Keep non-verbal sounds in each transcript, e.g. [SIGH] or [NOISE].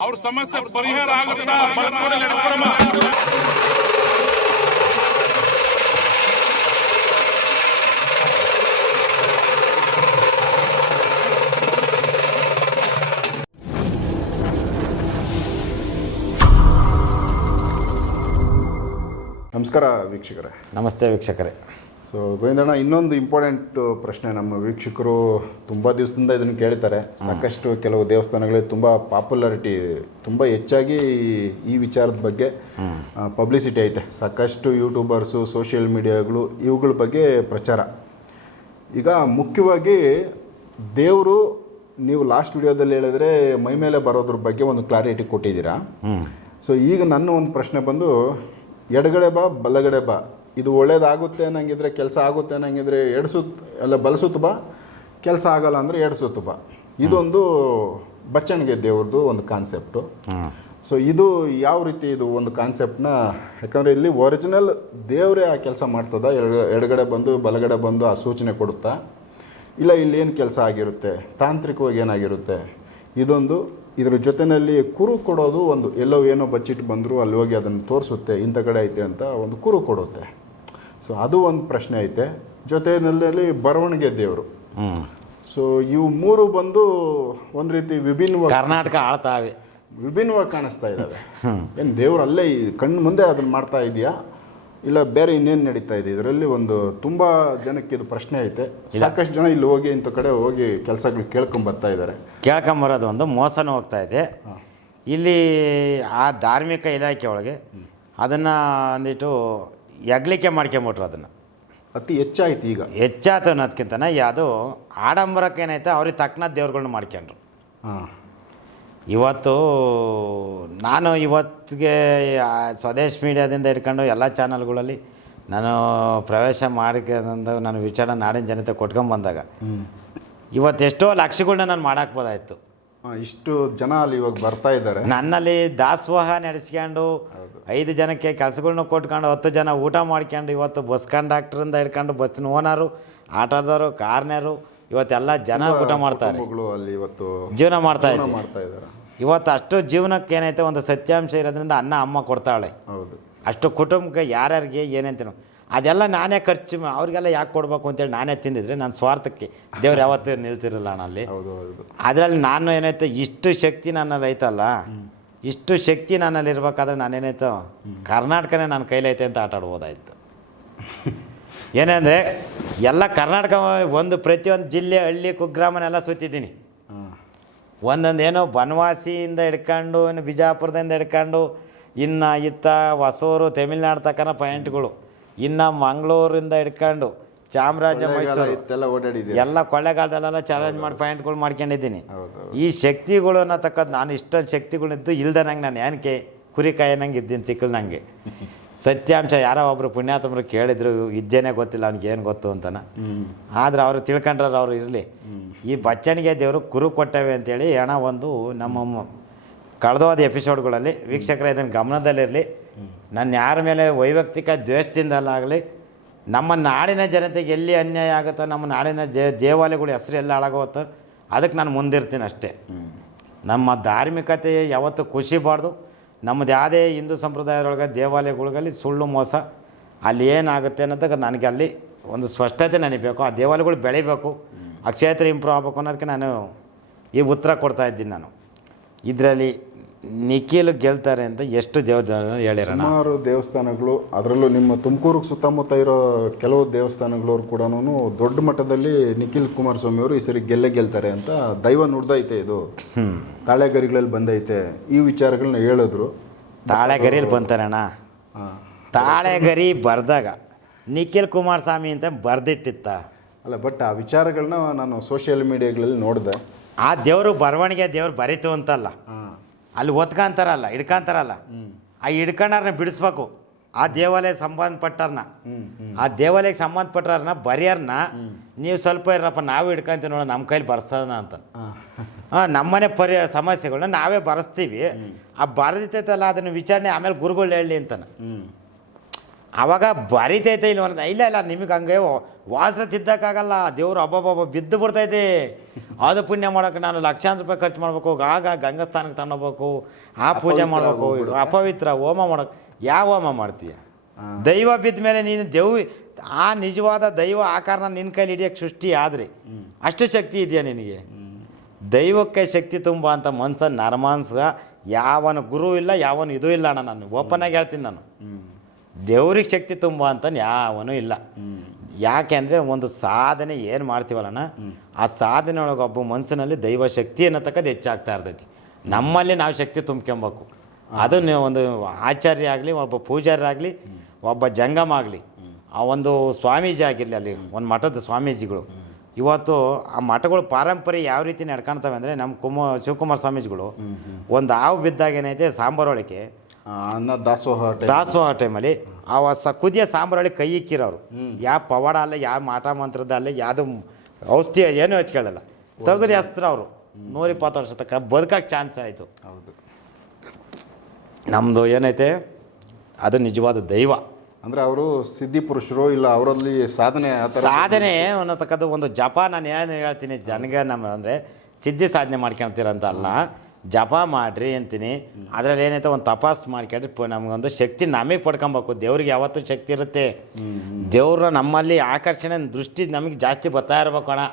ಅವ್ರ ಸಮಸ್ಯೆ ಪರಿಹಾರ ಆಗುತ್ತಾ. ನಮಸ್ಕಾರ ವೀಕ್ಷಕರೇ. ನಮಸ್ತೆ ವೀಕ್ಷಕರೇ. ಸೊ ಗೋವಿಂದಣ್ಣ ಇನ್ನೊಂದು ಇಂಪಾರ್ಟೆಂಟ್ ಪ್ರಶ್ನೆ. ನಮ್ಮ ವೀಕ್ಷಕರು ತುಂಬ ದಿವಸದಿಂದ ಇದನ್ನು ಕೇಳ್ತಾರೆ. ಸಾಕಷ್ಟು ಕೆಲವು ದೇವಸ್ಥಾನಗಳಲ್ಲಿ ತುಂಬ ಪಾಪ್ಯುಲಾರಿಟಿ ತುಂಬ ಹೆಚ್ಚಾಗಿ ಈ ವಿಚಾರದ ಬಗ್ಗೆ ಪಬ್ಲಿಸಿಟಿ ಐತೆ. ಸಾಕಷ್ಟು ಯೂಟ್ಯೂಬರ್ಸು ಸೋಷಿಯಲ್ ಮೀಡಿಯಾಗಳು ಇವುಗಳ ಬಗ್ಗೆ ಪ್ರಚಾರ. ಈಗ ಮುಖ್ಯವಾಗಿ ದೇವರು ನೀವು ಲಾಸ್ಟ್ ವಿಡಿಯೋದಲ್ಲಿ ಹೇಳಿದ್ರೆ ಮೈ ಮೇಲೆ ಬರೋದ್ರ ಬಗ್ಗೆ ಒಂದು ಕ್ಲಾರಿಟಿ ಕೊಟ್ಟಿದ್ದೀರಾ. ಸೊ ಈಗ ನನ್ನ ಒಂದು ಪ್ರಶ್ನೆ ಬಂದು ಎಡಗಡೆ ಬಾ ಬಲಗಡೆ ಬಾ. ಇದು ಒಳ್ಳೇದಾಗುತ್ತೆ ಅನ್ನಂಗಿದ್ರೆ ಕೆಲಸ ಆಗುತ್ತೆ ಅನ್ನಂಗಿದ್ರೆ ಎಡ್ಸುತ್ ಅಲ್ಲ ಬಲಸುತ್ತ ಬಾ ಕೆಲಸ ಆಗಲ್ಲ ಅಂದರೆ ಎಡ್ಸುತ್ತು ಬಾ. ಇದೊಂದು ಬಚ್ಚಣಿಗೆ ದೇವ್ರದ್ದು ಒಂದು ಕಾನ್ಸೆಪ್ಟು ಸೊ ಇದು ಯಾವ ರೀತಿ ಇದು ಒಂದು ಕಾನ್ಸೆಪ್ಟ್ನ ಯಾಕಂದರೆ ಇಲ್ಲಿ ಒರಿಜಿನಲ್ ದೇವರೇ ಆ ಕೆಲಸ ಮಾಡ್ತದ ಎಡ ಎಡಗಡೆ ಬಂದು ಬಲಗಡೆ ಬಂದು ಆ ಸೂಚನೆ ಕೊಡುತ್ತಾ. ಇಲ್ಲ ಇಲ್ಲಿ ಏನು ಕೆಲಸ ಆಗಿರುತ್ತೆ ತಾಂತ್ರಿಕವಾಗಿ ಏನಾಗಿರುತ್ತೆ ಇದೊಂದು ಇದ್ರ ಜೊತೆಯಲ್ಲಿ ಕುರು ಕೊಡೋದು ಒಂದು ಎಲ್ಲೋ ಏನೋ ಬಚ್ಚಿಟ್ಟು ಬಂದರೂ ಅಲ್ಲಿ ಹೋಗಿ ಅದನ್ನು ತೋರಿಸುತ್ತೆ ಇಂಥ ಕಡೆ ಐತೆ ಅಂತ ಒಂದು ಕುರು ಕೊಡುತ್ತೆ. ಸೊ ಅದು ಒಂದು ಪ್ರಶ್ನೆ ಐತೆ. ಜೊತೆಯಲ್ಲಿ ಬರವಣಿಗೆ ದೇವರು. ಸೊ ಇವು ಮೂರು ಬಂದು ಒಂದು ರೀತಿ ವಿಭಿನ್ನವಾಗಿ ಕರ್ನಾಟಕ ಆಳ್ತಾವೆ ವಿಭಿನ್ನವಾಗಿ ಕಾಣಿಸ್ತಾ ಇದ್ದಾವೆ [LAUGHS] ಏನು ದೇವ್ರು ಅಲ್ಲೇ ಈ ಕಣ್ಣು ಮುಂದೆ ಅದನ್ನು ಮಾಡ್ತಾ ಇದೆಯಾ? ಇಲ್ಲ ಬೇರೆ ಇನ್ನೇನು ನಡೀತಾ ಇದೆ? ಇದರಲ್ಲಿ ಒಂದು ತುಂಬ ಜನಕ್ಕೆ ಇದು ಪ್ರಶ್ನೆ ಐತೆ. ಸಾಕಷ್ಟು ಜನ ಇಲ್ಲಿ ಹೋಗಿ ಇಂಥ ಕಡೆ ಹೋಗಿ ಕೆಲಸಗಳು ಕೇಳ್ಕೊಂಬರ್ತಾ ಇದ್ದಾರೆ ಕೇಳ್ಕೊಂಬರೋದು ಒಂದು ಮೋಸನೂ ಹೋಗ್ತಾ ಇದೆ. ಇಲ್ಲಿ ಆ ಧಾರ್ಮಿಕ ಇಲಾಖೆ ಒಳಗೆ ಅದನ್ನು ಒಂದಿಟ್ಟು ಎಗ್ಲಿಕೆ ಮಾಡ್ಕೊಂಬಿಟ್ರು ಅದನ್ನು. ಅತಿ ಹೆಚ್ಚಾಯ್ತು ಈಗ. ಹೆಚ್ಚಾಯ್ತು ಅನ್ನೋದಕ್ಕಿಂತನ ಅದು ಆಡಂಬರಕ್ಕೆ ಏನೈತೆ ಅವ್ರಿಗೆ ತಕ್ಕನ ದೇವ್ರುಗಳನ್ನ ಮಾಡ್ಕೊಂಡ್ರು. ಹಾಂ. ಇವತ್ತು ನಾನು ಇವತ್ತಿಗೆ ಸ್ವದೇಶ್ ಮೀಡಿಯಾದಿಂದ ಇಟ್ಕೊಂಡು ಎಲ್ಲ ಚಾನಲ್ಗಳಲ್ಲಿ ನಾನು ಪ್ರವೇಶ ಮಾಡಿಕೊಂಡು ನಾನು ವಿಚಾರ ನಾಡಿನ ಜನತೆ ಕೊಟ್ಕೊಂಬಂದಾಗ ಇವತ್ತು ಎಷ್ಟೋ ಲಕ್ಷಗಳನ್ನ ನಾನು ಮಾಡಾಕ್ಬೋದಾಯ್ತು. ಇಷ್ಟು ಜನ ಅಲ್ಲಿ ಇವಾಗ ಬರ್ತಾ ಇದ್ದಾರೆ. ನನ್ನಲ್ಲಿ ದಾಸೋಹ ನಡೆಸ್ಕೊಂಡು ಐದು ಜನಕ್ಕೆ ಕೆಲಸಗಳ್ನ ಕೊಟ್ಕೊಂಡು ಹತ್ತು ಜನ ಊಟ ಮಾಡ್ಕೊಂಡು ಇವತ್ತು ಬಸ್ ಕಂಡಕ್ಟ್ರಿಂದ ಹಿಡ್ಕೊಂಡು ಬಸ್ಸಿನ ಓನರು ಆಟೋದವರು ಕಾರ್ನರು ಇವತ್ತೆಲ್ಲ ಜನ ಊಟ ಮಾಡ್ತಾರೆ. ಅಲ್ಲಿ ಇವತ್ತು ಜೀವನ ಮಾಡ್ತಾ ಇದ್ದಾರೆ ಮಾಡ್ತಾ ಇದ್ದಾರೆ. ಇವತ್ತು ಅಷ್ಟು ಜೀವನಕ್ಕೆ ಏನೈತೆ ಒಂದು ಸತ್ಯಾಂಶ ಇರೋದ್ರಿಂದ ಅನ್ನ ಅಮ್ಮ ಕೊಡ್ತಾಳೆ. ಹೌದು. ಅಷ್ಟು ಕುಟುಂಬಕ್ಕೆ ಯಾರ್ಯಾರಿಗೆ ಏನೇಂತೀನೋ ಅದೆಲ್ಲ ನಾನೇ ಖರ್ಚು ಅವ್ರಿಗೆಲ್ಲ ಯಾಕೆ ಕೊಡಬೇಕು ಅಂತೇಳಿ ನಾನೇ ತಿಂದಿದ್ರೆ ನನ್ನ ಸ್ವಾರ್ಥಕ್ಕೆ. ದೇವ್ರು ಯಾವತ್ತೂ ನಿಲ್ತಿರಲ್ಲ ಅಲ್ಲಿ ಹೌದು ಹೌದು. ಅದರಲ್ಲಿ ನಾನು ಏನೈತೆ ಇಷ್ಟು ಶಕ್ತಿ ನನ್ನಲ್ಲಿ ಐತಲ್ಲ? ಇಷ್ಟು ಶಕ್ತಿ ನನ್ನಲ್ಲಿ ಇರ್ಬೇಕಾದ್ರೆ ನಾನೇನಾಯ್ತು ಕರ್ನಾಟಕನೇ ನನ್ನ ಕೈಲೈತೆ ಅಂತ ಆಟ ಆಡ್ಬೋದಾಯ್ತು. ಏನೆಂದರೆ, ಎಲ್ಲ ಕರ್ನಾಟಕ ಒಂದು ಪ್ರತಿಯೊಂದು ಜಿಲ್ಲೆ, ಹಳ್ಳಿ, ಕುಗ್ರಾಮನೆಲ್ಲ ಸುತ್ತಿದ್ದೀನಿ. ಒಂದೊಂದು ಏನೋ ಬನವಾಸಿಯಿಂದ ಹಿಡ್ಕೊಂಡು, ಇನ್ನು ಬಿಜಾಪುರದಿಂದ ಹಿಡ್ಕೊಂಡು, ಇನ್ನು ಇತ್ತ ಹೊಸೂರು, ತಮಿಳ್ನಾಡು ತಕ್ಕನ ಪಾಯಿಂಟ್ಗಳು. ಇನ್ನು ಮಂಗಳೂರಿಂದ ಹಿಡ್ಕೊಂಡು ಚಾಮರಾಜ ಮೈಸೂರು. ಇತ್ತೆಲ್ಲ ಓಡಾಡಿದೆ. ಎಲ್ಲ ಕೊಳ್ಳೆಗಾಲದಲ್ಲೆಲ್ಲ ಚಾಲೆಂಜ್ ಮಾಡಿ ಪಾಯಿಂಟ್ಗಳು ಮಾಡ್ಕೊಂಡಿದ್ದೀನಿ. ಈ ಶಕ್ತಿಗಳು ಅನ್ನತಕ್ಕದ್ದು ನಾನು ಇಷ್ಟೊಂದು ಶಕ್ತಿಗಳಿದ್ದು ಇಲ್ದನಂಗೆ ನಾನು ಏನಕ್ಕೆ ಕುರಿ ಕಾಯನಂಗೆ ಇದ್ದೀನಿ ತಿಕ್ಕಲು ನನಗೆ [LAUGHS] ಸತ್ಯಾಂಶ ಯಾರೋ ಒಬ್ಬರು ಪುಣ್ಯಾತಮರು ಕೇಳಿದ್ರು ಇದ್ದೇನೆ ಗೊತ್ತಿಲ್ಲ ಅವ್ನಿಗೆ ಏನು ಗೊತ್ತು ಅಂತನ. ಆದ್ರೆ ಅವರು ತಿಳ್ಕೊಂಡ್ರ ಅವರು ಇರಲಿ. ಈ ಬಚ್ಚಣಿಗೆ ದೇವರು ಕುರು ಕೊಟ್ಟವೆ ಅಂತೇಳಿ ಹಣ ಒಂದು ನಮ್ಮ ಕಳೆದೋದ ಎಪಿಸೋಡ್ಗಳಲ್ಲಿ ವೀಕ್ಷಕರ ಇದನ್ನು ಗಮನದಲ್ಲಿರಲಿ. ನನ್ನ ಯಾರ ಮೇಲೆ ವೈಯಕ್ತಿಕ ದ್ವೇಷದಿಂದಲಾಗಲಿ ನಮ್ಮ ನಾಡಿನ ಜನತೆಗೆ ಎಲ್ಲಿ ಅನ್ಯಾಯ ಆಗುತ್ತೋ, ನಮ್ಮ ನಾಡಿನ ಜ, ದೇವಾಲಯಗಳು ಹೆಸರು ಎಲ್ಲ ಹಾಳಾಗುತ್ತೆ, ಅದಕ್ಕೆ ನಾನು ಮುಂದಿರ್ತೀನಿ ಅಷ್ಟೇ. ನಮ್ಮ ಧಾರ್ಮಿಕತೆ ಯಾವತ್ತೂ ಖುಷಿಬಾರ್ದು ನಮ್ಮದು ಯಾವುದೇ ಹಿಂದೂ ಸಂಪ್ರದಾಯದೊಳಗೆ, ದೇವಾಲಯಗಳಿಗಲ್ಲಿ ಸುಳ್ಳು ಮೋಸ, ಅಲ್ಲಿ ಏನಾಗುತ್ತೆ ಅನ್ನೋದಕ್ಕೆ ನನಗೆ ಅಲ್ಲಿ ಒಂದು ಸ್ಪಷ್ಟತೆ ನನಗೆ ಆ ದೇವಾಲಯಗಳು ಬೆಳಿಬೇಕು ಆ ಕ್ಷೇತ್ರ ಇಂಪ್ರೂವ್ ಆಗಬೇಕು ಅನ್ನೋದಕ್ಕೆ ನಾನು ಈ ಉತ್ತರ ಕೊಡ್ತಾ ಇದ್ದೀನಿ ನಾನು. ಇದರಲ್ಲಿ ನಿಖಿಲ್ ಗೆಲ್ತಾರೆ ಅಂತ ಎಷ್ಟು ದೇವ್ರ ಜನ ಹೇಳಿರೋಣ? ಸುಮಾರು ದೇವಸ್ಥಾನಗಳು ಅದರಲ್ಲೂ ನಿಮ್ಮ ತುಮಕೂರು ಸುತ್ತಮುತ್ತ ಇರೋ ಕೆಲವು ದೇವಸ್ಥಾನಗಳವ್ರು ಕೂಡ ದೊಡ್ಡ ಮಟ್ಟದಲ್ಲಿ ನಿಖಿಲ್ ಕುಮಾರಸ್ವಾಮಿ ಅವರು ಈ ಸರಿ ಗೆಲ್ಲೇ ಗೆಲ್ತಾರೆ ಅಂತ ದೈವ ನುಡ್ದೈತೆ ಇದು. ತಾಳೆಗರಿಗಳಲ್ಲಿ ಬಂದೈತೆ. ಈ ವಿಚಾರಗಳನ್ನ ಹೇಳಿದ್ರು. ತಾಳೆಗರಿಯಲ್ಲಿ ಬಂತಾರಣ್ಣ. ತಾಳೆಗರಿ ಬರ್ದಾಗ ನಿಖಿಲ್ ಕುಮಾರಸ್ವಾಮಿ ಅಂತ ಬರ್ದಿಟ್ಟಿತ್ತ. ಅಲ್ಲ ಬಟ್ ಆ ವಿಚಾರಗಳನ್ನ ನಾನು ಸೋಷಿಯಲ್ ಮೀಡಿಯಾಗಳಲ್ಲಿ ನೋಡಿದೆ. ಆ ದೇವರು ಬರವಣಿಗೆ ದೇವ್ರು ಬರೀತು ಅಂತಲ್ಲ. ಅಲ್ಲಿ ಒತ್ಕೊಂತಾರಲ್ಲ ಹಿಡ್ಕೊಂತಾರಲ್ಲ. ಆ ಹಿಡ್ಕೊಂಡಾರನ್ನ ಬಿಡಿಸ್ಬೇಕು. ಆ ದೇವಾಲಯ ಸಂಬಂಧಪಟ್ಟಾರನ್ನ ಆ ದೇವಾಲಯಕ್ಕೆ ಸಂಬಂಧಪಟ್ಟಾರನ್ನ ಬರೆಯಾರನ್ನ ನೀವು ಸ್ವಲ್ಪ ಇರಪ್ಪ ನಾವು ಹಿಡ್ಕೊಂತೀವಿ ನೋಡೋ ನಮ್ಮ ಕೈಲಿ ಬರ್ಸೋಣ ಅಂತ. ಹಾಂ. ನಮ್ಮನೆ ಪರಿ ಸಮಸ್ಯೆಗಳನ್ನ ನಾವೇ ಬರೆಸ್ತೀವಿ. ಆ ಬರೆದಿತ್ತೈತಲ್ಲ ಅದನ್ನು ವಿಚಾರಣೆ ಆಮೇಲೆ ಗುರುಗಳು ಹೇಳಿ ಅಂತಾನೆ. ಹ್ಞೂ ಅವಾಗ ಬರಿತೈತೆ ಇಲ್ಲ ಇಲ್ಲ ಇಲ್ಲ ನಿಮಗೆ ಹಂಗೆ ವಾಸನೆ ತಿದ್ದಕ್ಕಾಗಲ್ಲ ದೇವ್ರು ಅಬ್ಬಬ್ಬಬ್ಬ ಬಿದ್ದು ಬಿಡ್ತೈತೆ. ಅದು ಪುಣ್ಯ ಮಾಡೋಕೆ ನಾನು ಲಕ್ಷಾಂತರ ರೂಪಾಯಿ ಖರ್ಚು ಮಾಡ್ಬೇಕು ಆಗ ಗಂಗಸ್ಥಾನಕ್ಕೆ ತಗೊಂಡೋಗ್ಬೇಕು ಆ ಪೂಜೆ ಮಾಡಬೇಕು. ಅಪವಿತ್ರ ಹೋಮ ಮಾಡೋಕೆ. ಯಾವ ಹೋಮ ಮಾಡ್ತೀಯ? ದೈವ ಬಿದ್ದ ಮೇಲೆ ನೀನು ದೇವ್ ಆ ನಿಜವಾದ ದೈವ ಆಕಾರನ ನಿನ್ನ ಕೈಲಿ ಹಿಡಿಯೋಕ್ಕೆ ಸೃಷ್ಟಿ ಆದರೆ ಅಷ್ಟು ಶಕ್ತಿ ಇದೆಯಾ ನಿನಗೆ? ದೈವಕ್ಕೆ ಶಕ್ತಿ ತುಂಬ ಅಂತ ಮನ್ಸ ನರಮಾನ್ಸ ಯಾವನ ಗುರು ಇಲ್ಲ ಯಾವನು ಇದು ಇಲ್ಲ ಅಣ್ಣ ನಾನು ಓಪನ್ ಆಗಿ ಹೇಳ್ತೀನಿ ನಾನು. ದೇವ್ರಿಗೆ ಶಕ್ತಿ ತುಂಬ ಅಂತ ಯಾವನೂ ಇಲ್ಲ. ಯಾಕೆ ಅಂದರೆ ಒಂದು ಸಾಧನೆ ಏನು ಮಾಡ್ತೀವಲ್ಲಣ್ಣ ಆ ಸಾಧನೆ ಒಳಗೆ ಒಬ್ಬ ಮನಸ್ಸಿನಲ್ಲಿ ದೈವ ಶಕ್ತಿ ಅನ್ನತಕ್ಕದ್ದು ಹೆಚ್ಚಾಗ್ತಾ ಇರ್ತೈತಿ. ನಮ್ಮಲ್ಲಿ ನಾವು ಶಕ್ತಿ ತುಂಬ್ಕೊಬೇಕು. ಅದನ್ನು ಒಂದು ಆಚಾರ್ಯ ಆಗಲಿ ಒಬ್ಬ ಪೂಜಾರಿ ಆಗಲಿ ಒಬ್ಬ ಜಂಗಮ ಆಗಲಿ ಆ ಒಂದು ಸ್ವಾಮೀಜಿ ಆಗಿರಲಿ ಅಲ್ಲಿ ಒಂದು ಮಠದ ಸ್ವಾಮೀಜಿಗಳು. ಇವತ್ತು ಆ ಮಠಗಳು ಪಾರಂಪರೆ ಯಾವ ರೀತಿ ನಡ್ಕೊಳ್ತವೆ ಅಂದರೆ ನಮ್ಮ ಕುಮ ಶಿವಕುಮಾರ ಸ್ವಾಮೀಜಿಗಳು ಒಂದು ಹಾವು ಬಿದ್ದಾಗ ಏನೈತೆ ಆ, ಅನ್ನ ದಾಸೋಹ. ದಾಸೋಹ ಟೈಮಲ್ಲಿ ಆ ಸ ಕುದಿಯ ಸಾಂಬ್ರಾಳಿ ಕೈ ಇಕ್ಕಿರೋರು. ಯಾವ ಪವಾಡ ಅಲ್ಲ ಯಾವ ಮಾಟ ಮಂತ್ರದ ಅಲ್ಲ ಯಾವುದು ಔಷಧಿ ಏನು ಹಚ್ಕೊಳ್ಳಲ್ಲ. ತಗದು ಹಸ್ತ್ರ ಅವರು. ನೂರಿಪ್ಪತ್ತು ವರ್ಷ ತಕ್ಕ ಬದುಕಕ್ಕೆ ಚಾನ್ಸ್ ಆಯಿತು. ಹೌದು. ನಮ್ಮದು ಏನೈತೆ? ಅದು ನಿಜವಾದ ದೈವ. ಅಂದರೆ ಅವರು ಸಿದ್ಧಿ ಪುರುಷರು ಇಲ್ಲ ಅವರಲ್ಲಿ ಸಾಧನೆ ಸಾಧನೆ ಅನ್ನತಕ್ಕದ್ದು ಒಂದು ಜಪ ನಾನು ಏನು ಹೇಳ್ತೀನಿ. ಜನಗ ನಮ್ಮ ಅಂದರೆ ಸಿದ್ಧಿ ಸಾಧನೆ ಮಾಡ್ಕೊಳ್ತೀರಂತ ಅಲ್ಲ ಜಪ ಮಾಡ್ರಿ ಅಂತೀನಿ. ಅದರಲ್ಲಿ ಏನೈತೆ ಒಂದು ತಪಾಸ್ ಮಾಡ್ಕೊಂಡ್ರೆ ನಮಗೊಂದು ಶಕ್ತಿ ನಮಗೆ ಪಡ್ಕೊಬೇಕು. ದೇವ್ರಿಗೆ ಯಾವತ್ತೂ ಶಕ್ತಿ ಇರುತ್ತೆ. ದೇವ್ರ ನಮ್ಮಲ್ಲಿ ಆಕರ್ಷಣೆ ದೃಷ್ಟಿ ನಮಗೆ ಜಾಸ್ತಿ ಬರ್ತಾ ಇರ್ಬೇಕು ಅಣ್ಣ.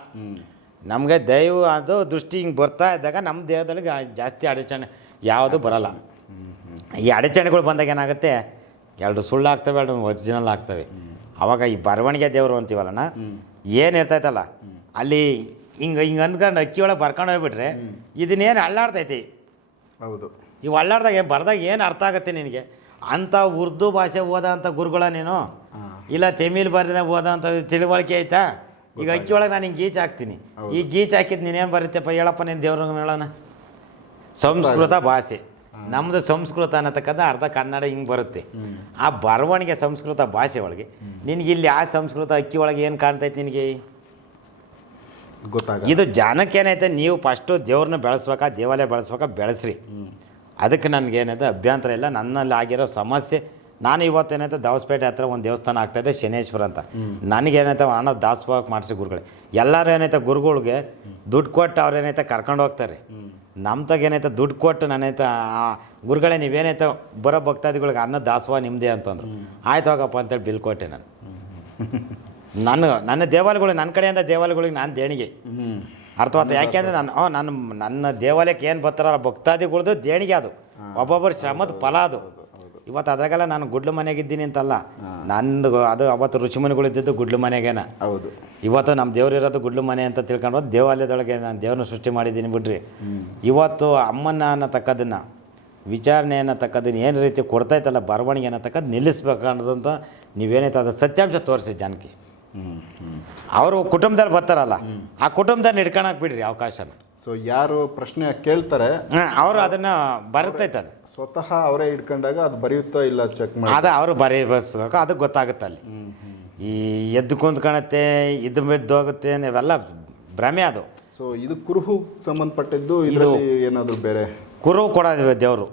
ನಮಗೆ ದೈವ ಅದು ದೃಷ್ಟಿ ಹಿಂಗೆ ಬರ್ತಾ ಇದ್ದಾಗ ನಮ್ಮ ದೇಹದಲ್ಲಿ ಜಾಸ್ತಿ ಅಡಚಣೆ ಯಾವುದು ಬರಲ್ಲ. ಈ ಅಡಚಣೆಗಳು ಬಂದಾಗ ಏನಾಗುತ್ತೆ? ಎರಡು ಸುಳ್ಳು ಆಗ್ತವೆ ಎರಡು ಒರಿಜಿನಲ್ ಆಗ್ತವೆ. ಆವಾಗ ಈ ಬರವಣಿಗೆ ದೇವರು ಅಂತೀವಲ್ಲಣ್ಣ ಏನು ಇರ್ತೈತಲ್ಲ? ಅಲ್ಲಿ ಹಿಂಗೆ ಹಿಂಗೆ ಅಂದ್ಕೊಂಡು ಅಕ್ಕಿ ಒಳಗೆ ಬರ್ಕೊಂಡು ಹೋಗ್ಬಿಟ್ರೆ ಇದನ್ನೇನು ಅಳ್ಳಾಡ್ತೈತಿ ಹೌದು. ಇವು ಅಳ್ಳಾಡ್ದಾಗ ಬರ್ದಾಗ ಏನು ಅರ್ಥ ಆಗುತ್ತೆ ನಿನಗೆ? ಅಂಥ ಉರ್ದು ಭಾಷೆ ಓದೋಂಥ ಗುರುಗಳ ನೀನು? ಇಲ್ಲ ತಮಿಳ್ ಬರೆದ ಓದೋಂಥ ತಿಳುವಳಿಕೆ ಆಯ್ತಾ ಈಗ ಅಕ್ಕಿ ಒಳಗೆ ನಾನು ಹಿಂಗೆ ಗೀಚ್ ಹಾಕ್ತೀನಿ. ಈ ಗೀಚ್ ಹಾಕಿದ್ದು ನೀನೇನು ಬರುತ್ತೆಪ್ಪ ಹೇಳಪ್ಪ ನೀನು ದೇವ್ರ ಹೇಳೋಣ? ಸಂಸ್ಕೃತ ಭಾಷೆ. ನಮ್ಮದು ಸಂಸ್ಕೃತ ಅನ್ನತಕ್ಕಂಥ ಅರ್ಧ ಕನ್ನಡ ಹಿಂಗೆ ಬರುತ್ತೆ. ಆ ಬರವಣಿಗೆ ಸಂಸ್ಕೃತ ಭಾಷೆ ಒಳಗೆ. ನಿನಗೆ ಇಲ್ಲಿ ಆ ಸಂಸ್ಕೃತ ಅಕ್ಕಿ ಒಳಗೆ ಏನು ಕಾಣ್ತೈತೆ ನಿನಗೆ? ಗೊತ್ತಾಗ ಇದು ಜಾನಕ್ಕೆ ಏನೈತೆ? ನೀವು ಫಸ್ಟು ದೇವ್ರನ್ನ ಬೆಳೆಸ್ಬೇಕಾ ದೇವಾಲಯ ಬೆಳೆಸ್ಬೇಕಾ ಬೆಳೆಸ್ರಿ. ಅದಕ್ಕೆ ನನಗೇನೈತೆ ಅಭ್ಯಂತರ ಇಲ್ಲ. ನನ್ನಲ್ಲಿ ಆಗಿರೋ ಸಮಸ್ಯೆ. ನಾನು ಇವತ್ತೇನೈತೆ ದಾವಸ್ಪೇಟೆ ಹತ್ರ ಒಂದು ದೇವಸ್ಥಾನ ಆಗ್ತಾಯಿದೆ ಶನೇಶ್ವರ ಅಂತ. ನನಗೇನೈತೆ ಹಣ ದಾಸೋಹಕ್ಕೆ ಮಾಡಿಸಿ ಗುರುಗಳು. ಎಲ್ಲರೂ ಏನೈತೆ? ಗುರುಗಳಿಗೆ ದುಡ್ಡು ಕೊಟ್ಟು ಅವ್ರೇನೈತೆ ಕರ್ಕೊಂಡು ಹೋಗ್ತಾರೆ. ನಮ್ಮ ತಗೇನೈತೆ ದುಡ್ಡು ಕೊಟ್ಟು ನಾನೈತೆ ಆ ಗುರುಗಳೇ ನೀವೇನೈತೆ? ಬರೋ ಭಕ್ತಾದಿಗಳಿಗೆ ಅನ್ನ ದಾಸೋಹ ನಿಮ್ಮದೇ ಅಂತಂದ್ರು. ಆಯ್ತು ಹೋಗಪ್ಪ ಅಂತೇಳಿ ಬಿಲ್ ಕೊಟ್ಟೆ ನಾನು. [LAUGHS] ನಾನು ನನ್ನ ದೇವಾಲಯಗಳು ನನ್ನ ಕಡೆಯಿಂದ ದೇವಾಲಯಗಳಿಗೆ ನಾನು ದೇಣಿಗೆ. ಅರ್ಥವಾತ ಯಾಕೆಂದ್ರೆ ನಾನು ಹ್ಞೂ ನನ್ನ ನನ್ನ ದೇವಾಲಯಕ್ಕೆ ಏನು ಬರ್ತಾರಲ್ಲ ಭಕ್ತಾದಿಗಳ್ದು ದೇಣಿಗೆ ಅದು. ಒಬ್ಬೊಬ್ಬರ ಶ್ರಮದ ಫಲ ಅದು. ಇವತ್ತು ಅದ್ರಾಗೆಲ್ಲ ನಾನು ಗುಡ್ಲು ಮನೆಗಿದ್ದೀನಿ ಅಂತಲ್ಲ. ನಂದು ಅದು ಅವತ್ತು ಋಷಿಮುನಿಗಳು ಇದ್ದಿದ್ದು ಗುಡ್ಲು ಮನೆಗೇನ. ಹೌದು. ಇವತ್ತು ನಮ್ಮ ದೇವ್ರು ಇರೋದು ಗುಡ್ಲು ಮನೆ ಅಂತ ತಿಳ್ಕೊಂಡು ಹೋದ್ ದೇವಾಲಯದೊಳಗೆ ನಾನು ದೇವ್ರನ್ನ ಸೃಷ್ಟಿ ಮಾಡಿದ್ದೀನಿ ಬಿಡ್ರಿ. ಇವತ್ತು ಅಮ್ಮನ ಅನ್ನತಕ್ಕದನ್ನು ವಿಚಾರಣೆ ಅನ್ನತಕ್ಕದನ್ನು ಏನು ರೀತಿ ಕೊಡ್ತೈತಲ್ಲ ಬರವಣಿಗೆ ಅನ್ನತಕ್ಕದ್ದು ನಿಲ್ಲಿಸ್ಬೇಕು ಅನ್ನೋದಂತ ನೀವೇನೈತೆ ಅದು ಸತ್ಯಾಂಶ ತೋರಿಸಿ ಹ್ಮ್ ಅವರು ಕುಟುಂಬದಲ್ಲಿ ಬರ್ತಾರಲ್ಲ ಆ ಕುಟುಂಬದಲ್ಲಿ ಹಿಡ್ಕೊಳಕ್ ಬಿಡ್ರಿ ಅವಕಾಶನ. ಸೊ ಯಾರು ಪ್ರಶ್ನೆ ಕೇಳ್ತಾರೆ ಅವರು ಅದನ್ನ ಬರುತ್ತೈತೆ ಅದು. ಸ್ವತಃ ಅವರೇ ಹಿಡ್ಕೊಂಡಾಗ ಅದು ಬರೆಯುತ್ತೋ ಇಲ್ಲ ಚೆಕ್ ಮಾಡಿ? ಅದು ಅವರು ಬರೆಯಬೇಕು ಅದು ಗೊತ್ತಾಗುತ್ತೆ ಅಲ್ಲಿ. ಈ ಎದ್ದು ಕುಂತ್ಕೊಳತ್ತೆ ಇದು ಬಿದ್ದೋಗುತ್ತೆ ಇವೆಲ್ಲ ಭ್ರಮೆ ಅದು. ಸೊ ಇದು ಕುರುಹು ಸಂಬಂಧಪಟ್ಟಿದ್ದು ಇದು ಏನಾದರೂ ಬೇರೆ? ಕುರು ಕೊಡೋದು ದೇವರು.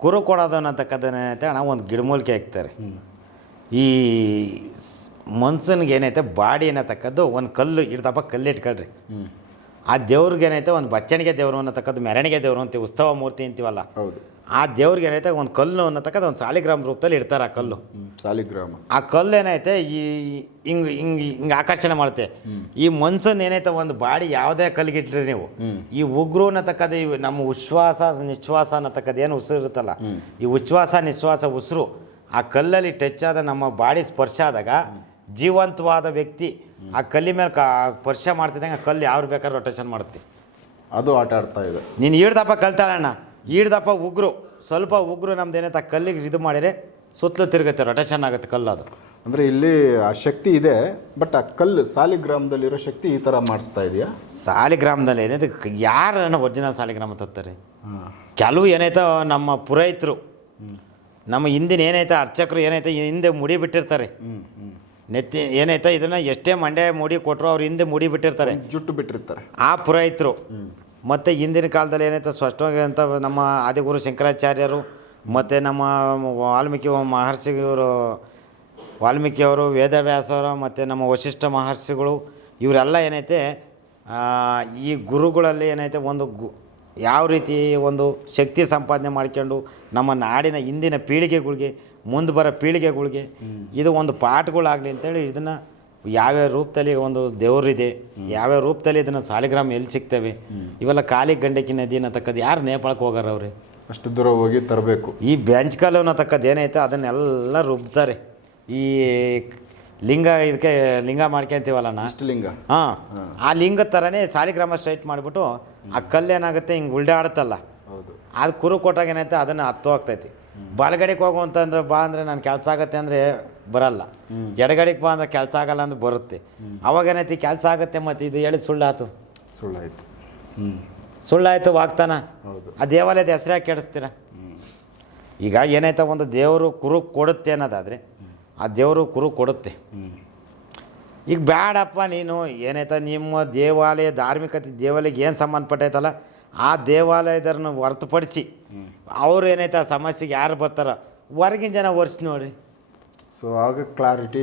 ಕುರು ಕೊಡೋದು ಅನ್ನತಕ್ಕದ್ದನ್ನ ಏನೈತೆ ಅಣ್ಣ ಒಂದು ಗಿಡಮೂಲಿಕೆ ಹಾಕ್ತಾರೆ. ಈ ಮನ್ಸನ್ಗೆ ಏನೈತೆ ಬಾಡಿ ಅನ್ನತಕ್ಕದ್ದು ಒಂದು ಕಲ್ಲು ಇಡ್ದಪ್ಪ ಕಲ್ಲು ಇಟ್ಕೊಳ್ರಿ. ಆ ದೇವ್ರಿಗೆ ಏನೈತೆ ಒಂದು ಬಚ್ಚಣಿಗೆ ದೇವರು ಅನ್ನತಕ್ಕದ್ದು ಮೆರಣಿಗೆ ದೇವರು ಅಂತೀವಿ ಉತ್ಸವ ಮೂರ್ತಿ ಅಂತೀವಲ್ಲ ಹೌದು. ಆ ದೇವ್ರಿಗೆ ಏನೈತೆ ಒಂದು ಕಲ್ಲು ಅನ್ನತಕ್ಕದ್ದು ಒಂದು ಸಾಲಿಗ್ರಾಮ ರೂಪದಲ್ಲಿ ಇಡ್ತಾರೆ ಆ ಕಲ್ಲು. ಸಾಲಿಗ್ರಾಮ. ಆ ಕಲ್ಲು ಏನೈತೆ ಈ ಹಿಂಗೆ ಹಿಂಗೆ ಹಿಂಗೆ ಆಕರ್ಷಣೆ ಮಾಡುತ್ತೆ. ಈ ಮನ್ಸನ್ ಏನೈತೆ ಒಂದು ಬಾಡಿ ಯಾವುದೇ ಕಲ್ಲಿಗಿಟ್ರಿ ನೀವು ಈ ಉಗ್ರು ಅನ್ನತಕ್ಕದ್ದು ಇವು ನಮ್ಮ ಉಶ್ವಾಸ ನಿಶ್ವಾಸ ಅನ್ನತಕ್ಕದ್ದು ಏನು ಉಸಿರು ಇರುತ್ತಲ್ಲ ಈ ಉಚ್ಛ್ವಾಸ ನಿಶ್ವಾಸ ಉಸಿರು ಆ ಕಲ್ಲಲ್ಲಿ ಟಚ್ ಆದ ನಮ್ಮ ಬಾಡಿ ಸ್ಪರ್ಶ ಆದಾಗ ಜೀವಂತವಾದ ವ್ಯಕ್ತಿ ಆ ಕಲ್ಲಿ ಮೇಲೆ ಕಾ ಸ್ಪರ್ಶ ಮಾಡ್ತಿದ್ದಂಗೆ ಆ ಕಲ್ಲು ಯಾರು ಬೇಕಾದ್ರೂ ರೊಟೇಷನ್ ಮಾಡುತ್ತೆ. ಅದು ಆಟ ಆಡ್ತಾ ಇದೆ. ನೀನು ಈಡ್ದಪ್ಪ ಕಲ್ತಾಳಣ್ಣ ಈಡ್ದಪ್ಪ ಉಗ್ರು. ಸ್ವಲ್ಪ ಉಗ್ರು ನಮ್ದು ಏನೈತೆ ಆ ಕಲ್ಲಿಗೆ ಇದು ಮಾಡಿದರೆ ಸುತ್ತಲೂ ತಿರುಗುತ್ತೆ ರೊಟೇಷನ್ ಆಗುತ್ತೆ ಕಲ್ಲು ಅದು. ಅಂದರೆ ಇಲ್ಲಿ ಆ ಶಕ್ತಿ ಇದೆ ಬಟ್ ಆ ಕಲ್ಲು ಸಾಲಿಗ್ರಾಮದಲ್ಲಿರೋ ಶಕ್ತಿ ಈ ಥರ ಮಾಡಿಸ್ತಾ ಇದೆಯಾ? ಸಾಲಿಗ್ರಾಮದಲ್ಲಿ ಏನೈತೆ ಯಾರನ್ನ ಒರಿಜಿನಲ್ ಸಾಲಿಗ್ರಾಮ ತತ್ತಾರೆ. ಕೆಲವು ಏನೈತೋ ನಮ್ಮ ಪುರೋಹಿತರು ನಮ್ಮ ಹಿಂದಿನ ಏನೈತೆ ಅರ್ಚಕರು ಏನೈತೆ ಹಿಂದೆ ಮುಡಿ ಬಿಟ್ಟಿರ್ತಾರೆ. ಹ್ಞೂ ಹ್ಞೂ ನೆತ್ತಿ ಏನೈತೆ ಇದನ್ನು ಎಷ್ಟೇ ಮಂಡ್ಯ ಮೂಡಿ ಕೊಟ್ಟರು ಅವ್ರು ಹಿಂದೆ ಮುಡಿ ಬಿಟ್ಟಿರ್ತಾರೆ. ಜುಟ್ಟು ಬಿಟ್ಟಿರ್ತಾರೆ. ಆ ಪುರೋಹಿತರು ಮತ್ತು ಹಿಂದಿನ ಕಾಲದಲ್ಲಿ ಏನೈತೆ ಸ್ಪಷ್ಟವಾಗಿ ಅಂತ ನಮ್ಮ ಆದಿಗುರು ಶಂಕರಾಚಾರ್ಯರು ಮತ್ತು ನಮ್ಮ ವಾಲ್ಮೀಕಿ ಮಹರ್ಷಿಗಳು ವಾಲ್ಮೀಕಿಯವರು ವೇದವ್ಯಾಸರು ಮತ್ತು ನಮ್ಮ ವಶಿಷ್ಠ ಮಹರ್ಷಿಗಳು ಇವರೆಲ್ಲ ಏನೈತೆ ಈ ಗುರುಗಳಲ್ಲಿ ಏನೈತೆ ಒಂದು ಗು ಯಾವ ರೀತಿ ಒಂದು ಶಕ್ತಿ ಸಂಪಾದನೆ ಮಾಡ್ಕೊಂಡು ನಮ್ಮ ನಾಡಿನ ಇಂದಿನ ಪೀಳಿಗೆಗಳಿಗೆ ಮುಂದೆ ಬರೋ ಪೀಳಿಗೆಗಳಿಗೆ ಇದು ಒಂದು ಪಾಠಗಳಾಗಲಿ ಅಂತೇಳಿ ಇದನ್ನು ಯಾವ್ಯಾವ ರೂಪದಲ್ಲಿ ಒಂದು ದೇವರಿದೆ ಯಾವ್ಯಾವ ರೂಪದಲ್ಲಿ ಇದನ್ನು ಸಾಲಿಗ್ರಾಮ ಎಲ್ಲಿ ಸಿಗ್ತವೆ ಇವೆಲ್ಲ ಕಾಲಿ ಗಂಡಕಿ ನದಿ ಅನ್ನತಕ್ಕದ್ದು ಯಾರು ನೇಪಾಳಕ್ಕೆ ಹೋಗಾರ ಅವ್ರಿ? ಅಷ್ಟು ದೂರ ಹೋಗಿ ತರಬೇಕು. ಈ ಬೆಂಚ್ ಕಲ್ಲು ಅನ್ನತಕ್ಕದ್ದು ಏನೈತೆ ಅದನ್ನೆಲ್ಲ ರುಬ್ತಾರೆ. ಈ ಲಿಂಗ ಇದಕ್ಕೆ ಲಿಂಗ ಮಾಡ್ಕೊಂತೀವಲ್ಲ ನಾ ಅಷ್ಟಲಿಂಗ ಹಾಂ. ಆ ಲಿಂಗ ಥರನೇ ಸಾಲಿಗ್ರಾಮ ಸ್ಟ್ರೈಟ್ ಮಾಡಿಬಿಟ್ಟು ಆ ಕಲ್ಲೇನಾಗುತ್ತೆ ಹಿಂಗೆ ಉಲ್ಡಾಡುತ್ತಲ್ಲ ಹೌದು. ಅದು ಕುರು ಕೊಟ್ಟಾಗ ಏನೈತೆ ಅದನ್ನು ಹತ್ತು ಹೋಗ್ತೈತಿ ಬಲಗಡೆಗೆ ಹೋಗು ಅಂತಂದ್ರೆ ಬಾ ಅಂದರೆ ನಾನು ಕೆಲಸ ಆಗತ್ತೆ ಅಂದರೆ ಬರಲ್ಲ. ಎಡಗಡೆಗೆ ಬಾ ಅಂದ್ರೆ ಕೆಲಸ ಆಗಲ್ಲ ಅಂದ್ರೆ ಬರುತ್ತೆ. ಅವಾಗ ಏನೈತಿ? ಕೆಲಸ ಆಗುತ್ತೆ ಮತ್ತು ಇದು ಹೇಳಿದ ಸುಳ್ಳಾಯ್ತು ಸುಳ್ಳಾಯ್ತು. ಹ್ಞೂ ಸುಳ್ಳಾಯ್ತು ವಾಗ್ತಾನ. ಹೌದು. ಆ ದೇವಾಲಯದ ಹೆಸರಾಗಿ ಕೆಡಿಸ್ತೀರ? ಈಗ ಏನಾಯ್ತ? ಒಂದು ದೇವರು ಕುರು ಕೊಡುತ್ತೆ ಅನ್ನೋದಾದರೆ ಆ ದೇವರು ಕುರು ಕೊಡುತ್ತೆ. ಈಗ ಬೇಡಪ್ಪ ನೀನು. ಏನಾಯ್ತ? ನಿಮ್ಮ ದೇವಾಲಯ ಧಾರ್ಮಿಕತೆ ದೇವಾಲಯಕ್ಕೆ ಏನು ಸಂಬಂಧಪಟ್ಟೈತಲ್ಲ? ಆ ದೇವಾಲಯದನ್ನು ಹೊರತುಪಡಿಸಿ. ಅವ್ರು ಏನೈತೆ ಆ ಸಮಸ್ಯೆಗೆ ಯಾರು ಬರ್ತಾರ? ಹೊರಗಿನ ಜನ ಒರೆಸಿ ನೋಡಿ. ಸೊ ಆಗ ಕ್ಲಾರಿಟಿ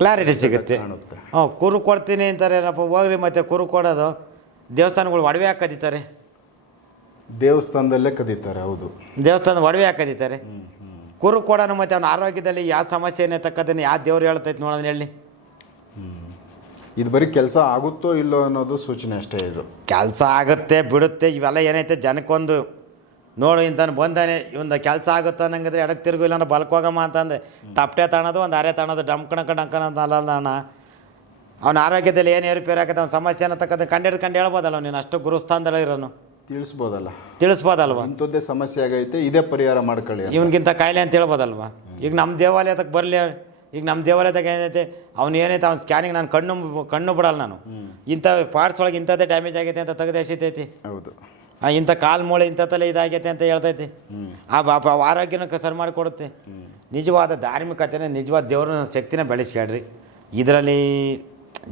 ಕ್ಲಾರಿಟಿ ಸಿಗುತ್ತೆ. ಕಾಣುತ್ತೆ. ಹ್ಞೂ ಕುರು ಕೊಡ್ತೀನಿ ಅಂತಾರೆ ಏನಪ್ಪ ಹೋಗ್ರಿ ಮತ್ತೆ ಕುರು ಕೊಡೋದು. ದೇವಸ್ಥಾನಗಳು ಒಡವೆ ಹಾಕದಿತಾರೆ ದೇವಸ್ಥಾನದಲ್ಲೇ ಕದೀತಾರೆ ಹೌದು. ದೇವಸ್ಥಾನ ಒಡವೆ ಹಾಕದಿತಾರೆ ಕುರು ಕೊಡೋಣ ಮತ್ತೆ ಅವನ ಆರೋಗ್ಯದಲ್ಲಿ ಯಾವ ಸಮಸ್ಯೆ ಏನೈತಕ್ಕದನ್ನು ಯಾವ ದೇವ್ರು ಹೇಳ್ತೈತೆ ನೋಡೋದನ್ನ ಹೇಳಿ. ಇದು ಬರೀ ಕೆಲಸ ಆಗುತ್ತೋ ಇಲ್ಲೋ ಅನ್ನೋದು ಸೂಚನೆ ಅಷ್ಟೇ ಇದು. ಕೆಲಸ ಆಗುತ್ತೆ ಬಿಡುತ್ತೆ ಇವೆಲ್ಲ ಏನೈತೆ ಜನಕ್ಕೊಂದು ನೋಡು ಇಂತಾನು ಬಂದಾನೆ ಇವಂದ ಕೆಲಸ ಆಗುತ್ತೆ ಅನ್ನಂಗಿದ್ರೆ ಎಡಕ್ಕೆ ತಿರುಗು ಇಲ್ಲ ಬಲ್ಕ್ ಹೋಗಮ್ಮ ಅಂತಂದರೆ ತಪ್ಪಟೆ ತಾಣೋದು ಒಂದು ಅರೆ ತಗೊಳೋದು ಡಂಕಣಕ ಡಂಕಣ ಅಂತ ಅಲ್ಲ ಅಣ್ಣ. ಅವನ ಆರೋಗ್ಯದಲ್ಲಿ ಏನು ಏರುಪೇರು ಆಗತ್ತೆ ಅವ್ನ ಸಮಸ್ಯೆ ಅನ್ನತಕ್ಕಂಥ ಕಂಡು ಕಂಡು ಹೇಳ್ಬೋದಲ್ಲ ನೀನು ಅಷ್ಟು ಗುರುಸ್ಥಾನದಲ್ಲಿ ಇರೋನು. ತಿಳಿಸ್ಬೋದಲ್ಲ. ತಿಳಿಸ್ಬೋದಲ್ವ? ಇಂಥದ್ದೇ ಸಮಸ್ಯೆ ಆಗೈತೆ ಇದೇ ಪರಿಹಾರ ಮಾಡ್ಕೊಳ್ಳಿ. ಇವನಿಗಿಂತ ಕಾಯಿಲೆ ಅಂತ ಹೇಳ್ಬೋದಲ್ವ? ಈಗ ನಮ್ಮ ದೇವಾಲಯದಕ್ಕೆ ಬರಲಿ ಈಗ ನಮ್ಮ ದೇವಾಲಯದಾಗ ಏನೈತೆ ಅವ್ನು ಏನೈತೆ ಅವ್ನು ಸ್ಕ್ಯಾನಿಂಗ್ ನಾನು ಕಣ್ಣು ಕಣ್ಣು ಬಿಡಲ್ಲ ನಾನು. ಇಂಥ ಪಾರ್ಟ್ಸ್ ಒಳಗೆ ಇಂಥದ್ದೇ ಡ್ಯಾಮೇಜ್ ಆಗೈತೆ ಅಂತ ತೆಗೆದು ಎಸಿತೈತಿ. ಹೌದು. ಇಂಥ ಕಾಲು ಮೂಳೆ ತಲೆ ಇದಾಗೈತೆ ಅಂತ ಹೇಳ್ತೈತಿ. ಆ ಬಾಪ ಆರೋಗ್ಯನ ಸರಿ ಮಾಡಿಕೊಡುತ್ತೆ. ನಿಜವಾದ ಧಾರ್ಮಿಕತೆನೇ ನಿಜವಾದ ದೇವ್ರನ್ನ ಶಕ್ತಿನ ಬೆಳೆಸ್ಕೊಳ್ರಿ ಇದರಲ್ಲಿ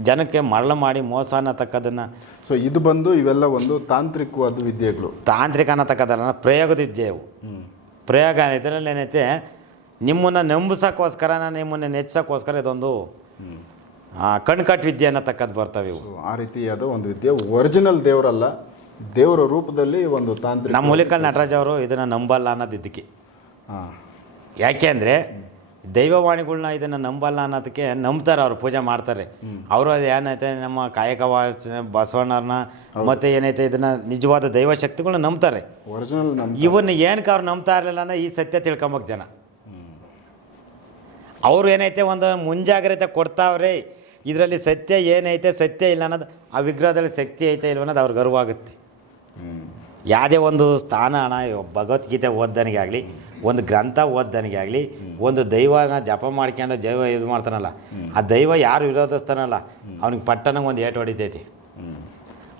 ಜನಕ್ಕೆ ಮರಳು ಮಾಡಿ ಮೋಸ ಅನ್ನತಕ್ಕದನ್ನು. ಸೊ ಇದು ಬಂದು ಇವೆಲ್ಲ ಒಂದು ತಾಂತ್ರಿಕವಾದ ವಿದ್ಯೆಗಳು. ತಾಂತ್ರಿಕ ಅನ್ನತಕ್ಕದಲ್ಲ ಪ್ರಯೋಗದ ವಿದ್ಯೆ ಅವು. ಪ್ರಯೋಗ ಇದರಲ್ಲಿ ಏನೈತೆ ನಿಮ್ಮನ್ನು ನಂಬಿಸೋಕ್ಕೋಸ್ಕರ ನಿಮ್ಮನ್ನು ನೆಚ್ಚಿಸೋಕ್ಕೋಸ್ಕರ ಇದೊಂದು ಕಣ್ಕಟ್ಟು ವಿದ್ಯೆ ಅನ್ನತಕ್ಕದ್ದು ಬರ್ತವೆ ಇವು. ಆ ರೀತಿಯಾದ ಒಂದು ವಿದ್ಯೆ. ಒರಿಜಿನಲ್ ದೇವರಲ್ಲ ದೇವರ ರೂಪದಲ್ಲಿ ಒಂದು ತಾಂತ್ರಿಕ ನಮ್ಮ ಹುಲಿಕಲ್ ನಟರಾಜ್ ಅವರು ಇದನ್ನು ನಂಬಲ್ಲ ಅನ್ನೋದು ಇದಕ್ಕೆ ಹಾಂ. ಯಾಕೆ ಅಂದರೆ ದೈವವಾಣಿಗಳನ್ನ ಇದನ್ನು ನಂಬಲ್ಲ ಅನ್ನೋದಕ್ಕೆ ನಂಬ್ತಾರೆ ಅವರು ಪೂಜೆ ಮಾಡ್ತಾರೆ. ಅವರು ಅದು ಏನೈತೆ ನಮ್ಮ ಕಾಯಕ ವಾಚ ಬಸವಣ್ಣವ್ರನ್ನ ಮತ್ತು ಏನೈತೆ ಇದನ್ನು ನಿಜವಾದ ದೈವ ಶಕ್ತಿಗಳನ್ನ ನಂಬ್ತಾರೆ. ಒರಿಜಿನಲ್ ನಮ್ಮ ಇವನ್ನ ಏನಕ್ಕೆ ಅವ್ರು ನಂಬ್ತಾ ಇರಲಿಲ್ಲ ಅನ್ನೋ ಈ ಸತ್ಯ ತಿಳ್ಕೊಂಬೇಕು ಜನ. ಅವ್ರು ಏನೈತೆ ಒಂದು ಮುಂಜಾಗ್ರತೆ ಕೊಡ್ತಾವ್ರೆ ಇದರಲ್ಲಿ ಸತ್ಯ ಏನೈತೆ ಸತ್ಯ ಇಲ್ಲ ಅನ್ನೋದು ಆ ವಿಗ್ರಹದಲ್ಲಿ ಶಕ್ತಿ ಐತೆ ಇಲ್ಲ ಅನ್ನೋದು ಅವ್ರಿಗೆ ಅರಿವಾಗುತ್ತೆ. ಯಾವುದೇ ಒಂದು ಸ್ಥಾನ ಹಣ ಭಗವದ್ಗೀತೆ ಓದ್ದನಿಗೆ ಆಗಲಿ ಒಂದು ಗ್ರಂಥ ಓದ್ದನಿಗೆ ಆಗಲಿ ಒಂದು ದೈವನ ಜಪ ಮಾಡ್ಕೊಂಡು ಜೈವ ಇದು ಮಾಡ್ತಾನಲ್ಲ ಆ ದೈವ ಯಾರು ವಿರೋಧಿಸ್ತಾನಲ್ಲ ಅವ್ನಿಗೆ ಪಟ್ಟಣಂಗೆ ಒಂದು ಏಟು ಹೊಡಿತೈತಿ.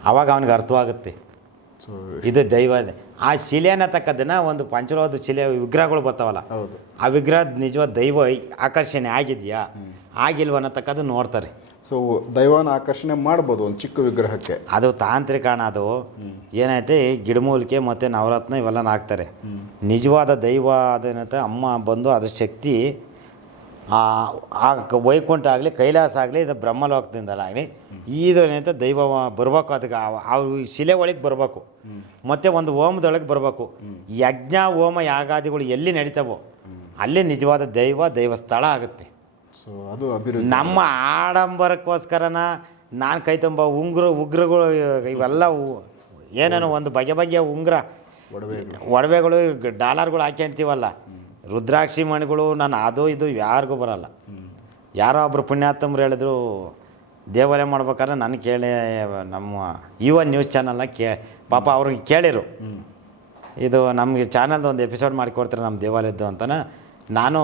ಅವಾಗ ಅವ್ನಿಗೆ ಅರ್ಥವಾಗುತ್ತೆ. ಇದು ದೈವ ಇದೆ. ಆ ಶಿಲೆ ಅನ್ನತಕ್ಕದ್ದನ್ನ ಒಂದು ಪಂಚರೋಧ ಶಿಲೆ ವಿಗ್ರಹಗಳು ಬರ್ತಾವಲ್ಲ ಹೌದು. ಆ ವಿಗ್ರಹ ನಿಜವಾದ ದೈವ ಆಕರ್ಷಣೆ ಆಗಿದೆಯಾ? ಆಗಿಲ್ವ ಅನ್ನತಕ್ಕದ್ದು ನೋಡ್ತಾರೆ. ಸೊ ದೈವನ ಆಕರ್ಷಣೆ ಮಾಡ್ಬೋದು ಒಂದು ಚಿಕ್ಕ ವಿಗ್ರಹಕ್ಕೆ. ಅದು ತಾಂತ್ರಿಕ ಅದು. ಏನೈತೆ ಗಿಡಮೂಲಿಕೆ ಮತ್ತು ನವರತ್ನ ಇವೆಲ್ಲ ಹಾಕ್ತಾರೆ ನಿಜವಾದ ದೈವ ಅದೇನೈತೆ ಅಮ್ಮ ಬಂದು ಅದ್ರ ಶಕ್ತಿ, ಆ ವೈಕುಂಠ ಆಗಲಿ, ಕೈಲಾಸ ಆಗಲಿ, ಇದು ಬ್ರಹ್ಮಲೋಕದಿಂದಲಾಗಲಿ ಇದೇನೈತೆ ದೈವ ಬರಬೇಕು ಅದಕ್ಕೆ. ಆ- ಶಿಲೆ ಒಳಗೆ ಬರಬೇಕು. ಮತ್ತು ಒಂದು ಹೋಮದೊಳಗೆ ಬರಬೇಕು. ಯಜ್ಞ, ಹೋಮ, ಯಾಗಾದಿಗಳು ಎಲ್ಲಿ ನಡೀತಾವೋ, ಅಲ್ಲೇ ನಿಜವಾದ ದೈವ ದೈವ ಸ್ಥಳ ಆಗುತ್ತೆ. ಸೊ ಅದು ಅಭಿವೃದ್ಧಿ. ನಮ್ಮ ಆಡಂಬರಕ್ಕೋಸ್ಕರನ ನಾನು ಕೈ ತುಂಬ ಉಂಗುರ ಉಗ್ರಗಳು ಇವೆಲ್ಲ ಏನೇನೋ ಒಂದು ಬಗೆ ಬಗೆಯ ಉಂಗುರ. ಒಡವೆಗಳು. ಡಾಲರ್ಗಳು ಹಾಕ್ಯಂತೀವಲ್ಲ ರುದ್ರಾಕ್ಷಿ ಮಣಿಗಳು ನಾನು ಅದು ಇದು ಯಾರಿಗೂ ಬರಲ್ಲ. ಯಾರೋ ಒಬ್ಬರು ಪುಣ್ಯಾತ್ಮರು ಹೇಳಿದ್ರು ದೇವಾಲಯ ಮಾಡ್ಬೇಕಾದ್ರೆ ನಾನು ಕೇಳಿ ನಮ್ಮ ಯುವ ನ್ಯೂಸ್ ಚಾನಲ್ನ ಕೇ ಪಾಪ ಅವ್ರಿಗೆ ಕೇಳಿರು. ಇದು ನಮಗೆ ಚಾನಲ್ದು ಒಂದು ಎಪಿಸೋಡ್ ಮಾಡಿಕೊಡ್ತಾರೆ ನಮ್ಮ ದೇವಾಲಯದ್ದು ಅಂತನ. ನಾನು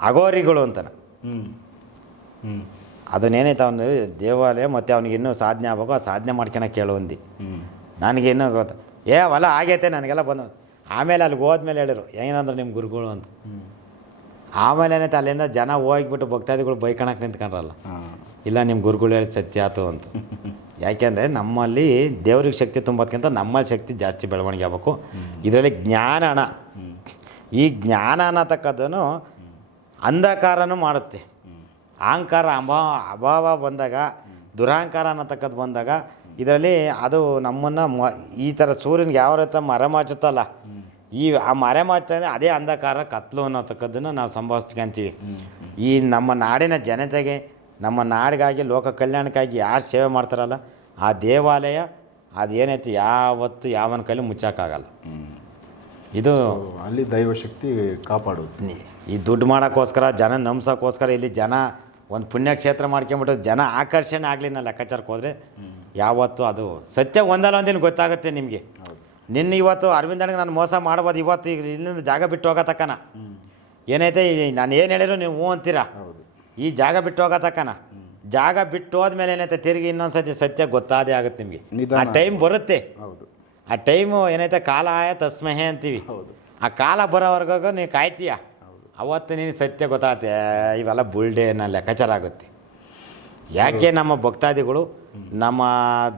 ಅಗೋರಿಗಳು ಅಂತನ. ಅದನ್ನೇನೈತೆ ಅವನು ದೇವಾಲಯ ಮತ್ತು ಅವ್ನಿಗೆ ಇನ್ನೂ ಸಾಧನೆ ಆಗ್ಬೇಕು ಆ ಸಾಧನೆ ಮಾಡ್ಕೊಳಕ್ಕೆ ಕೇಳು ಅಂದು. ನನಗೆ ಇನ್ನೂ ಗೊತ್ತು. ಏ ಅವೆಲ್ಲ ಆಗೈತೆ ನನಗೆಲ್ಲ ಬಂದು. ಆಮೇಲೆ ಅಲ್ಲಿಗೆ ಹೋದ್ಮೇಲೆ ಹೇಳಿರು ಏನಂದ್ರೆ ನಿಮ್ಮ ಗುರುಗಳು ಅಂತ. ಆಮೇಲೆ ಏನೈತೆ ಅಲ್ಲಿಂದ ಜನ ಹೋಗ್ಬಿಟ್ಟು ಭಕ್ತಾದಿಗಳು ಬೈಕಣಕ್ಕೆ ನಿಂತ್ಕೊಂಡ್ರಲ್ಲ. ಇಲ್ಲ ನಿಮ್ಮ ಗುರುಗಳು ಹೇಳಿದ ಸತ್ಯ ಆಯ್ತು ಅಂತ. ಯಾಕೆಂದರೆ ನಮ್ಮಲ್ಲಿ ದೇವ್ರಿಗೆ ಶಕ್ತಿ ತುಂಬೋದ್ಕಿಂತ ನಮ್ಮಲ್ಲಿ ಶಕ್ತಿ ಜಾಸ್ತಿ ಬೆಳವಣಿಗೆ ಆಗಬೇಕು. ಇದರಲ್ಲಿ ಜ್ಞಾನ ಹಣ ಈ ಜ್ಞಾನ ಅನ್ನತಕ್ಕದ್ದನ್ನು ಅಂಧಕಾರನೂ ಮಾಡುತ್ತೆ. ಅಹಂಕಾರ ಅಭಾವ ಅಭಾವ ಬಂದಾಗ, ದುರಹಂಕಾರ ಅನ್ನತಕ್ಕದ್ದು ಬಂದಾಗ, ಇದರಲ್ಲಿ ಅದು ನಮ್ಮನ್ನು ಮ, ಈ ಥರ ಸೂರ್ಯನಿಗೆ ಯಾವ ರೀತಿ ಮರೆಮಾಚುತ್ತಲ್ಲ. ಈ ಆ ಮರೆಮಾಚನೆ ಅದೇ ಅಂಧಕಾರ, ಕತ್ಲು ಅನ್ನತಕ್ಕದ್ದನ್ನು ನಾವು ಸಂಭವಿಸ್ಕೊಂತೀವಿ ಈ ನಮ್ಮ ನಾಡಿನ ಜನತೆಗೆ, ನಮ್ಮ ನಾಡಿಗಾಗಿ, ಲೋಕ ಕಲ್ಯಾಣಕ್ಕಾಗಿ ಯಾರು ಸೇವೆ ಮಾಡ್ತಾರಲ್ಲ, ಆ ದೇವಾಲಯ ಅದೇನೈತಿ, ಯಾವತ್ತು ಯಾವನ ಕೈಲಿ ಮುಚ್ಚೋಕ್ಕಾಗಲ್ಲ. ಇದು ಅಲ್ಲಿ ದೈವಶಕ್ತಿ ಕಾಪಾಡುತ್ತೆ ಈ ದುಡ್ಡು ಮಾಡೋಕ್ಕೋಸ್ಕರ ಜನ ನಂಬ್ಸೋಕ್ಕೋಸ್ಕರ ಇಲ್ಲಿ ಜನ ಒಂದು ಪುಣ್ಯಕ್ಷೇತ್ರ ಮಾಡ್ಕೊಂಬಿಟ್ಟು ಜನ ಆಕರ್ಷಣೆ ಆಗಲಿ ನಾ ಲೆಕ್ಕಾಚಾರಕ್ಕೆ ಹೋದರೆ ಯಾವತ್ತು ಅದು ಸತ್ಯ ಒಂದಲ್ಲ ಒಂದಿನ ಗೊತ್ತಾಗುತ್ತೆ ನಿಮಗೆ. ನಿನ್ನ ಇವತ್ತು ಅರವಿಂದನಿಗೆ ನಾನು ಮೋಸ ಮಾಡ್ಬೋದು ಇವತ್ತು ಈಗ ಇಲ್ಲಿಂದ ಜಾಗ ಬಿಟ್ಟು ಹೋಗತಕ್ಕನ ಏನೈತೆ ನಾನು ಏನು ಹೇಳಿದ್ರು ನೀವು ಹ್ಞೂ ಅಂತೀರಾ? ಈ ಜಾಗ ಬಿಟ್ಟು ಹೋಗತಕ್ಕನ ಜಾಗ ಬಿಟ್ಟು ಹೋದ್ಮೇಲೆ ಏನೈತೆ ತಿರುಗಿ ಇನ್ನೊಂದು ಸತಿ ಸತ್ಯ ಗೊತ್ತಾದೇ ಆಗುತ್ತೆ ನಿಮಗೆ. ಆ ಟೈಮ್ ಬರುತ್ತೆ. ಹೌದು. ಆ ಟೈಮು ಏನೈತೆ ಕಾಲ ಆಯ ತಸ್ಮಹೆ ಅಂತೀವಿ. ಹೌದು. ಆ ಕಾಲ ಬರೋವರೆಗೂ ನೀವು ಕಾಯ್ತೀಯ? ಅವತ್ತು ನೀನು ಸತ್ಯ ಗೊತ್ತಾಗುತ್ತೆ ಇವೆಲ್ಲ ಬುಲ್ಡೇನ ಲೆಕ್ಕಚಾರ ಆಗುತ್ತೆ. ಯಾಕೆ ನಮ್ಮ ಭಕ್ತಾದಿಗಳು ನಮ್ಮ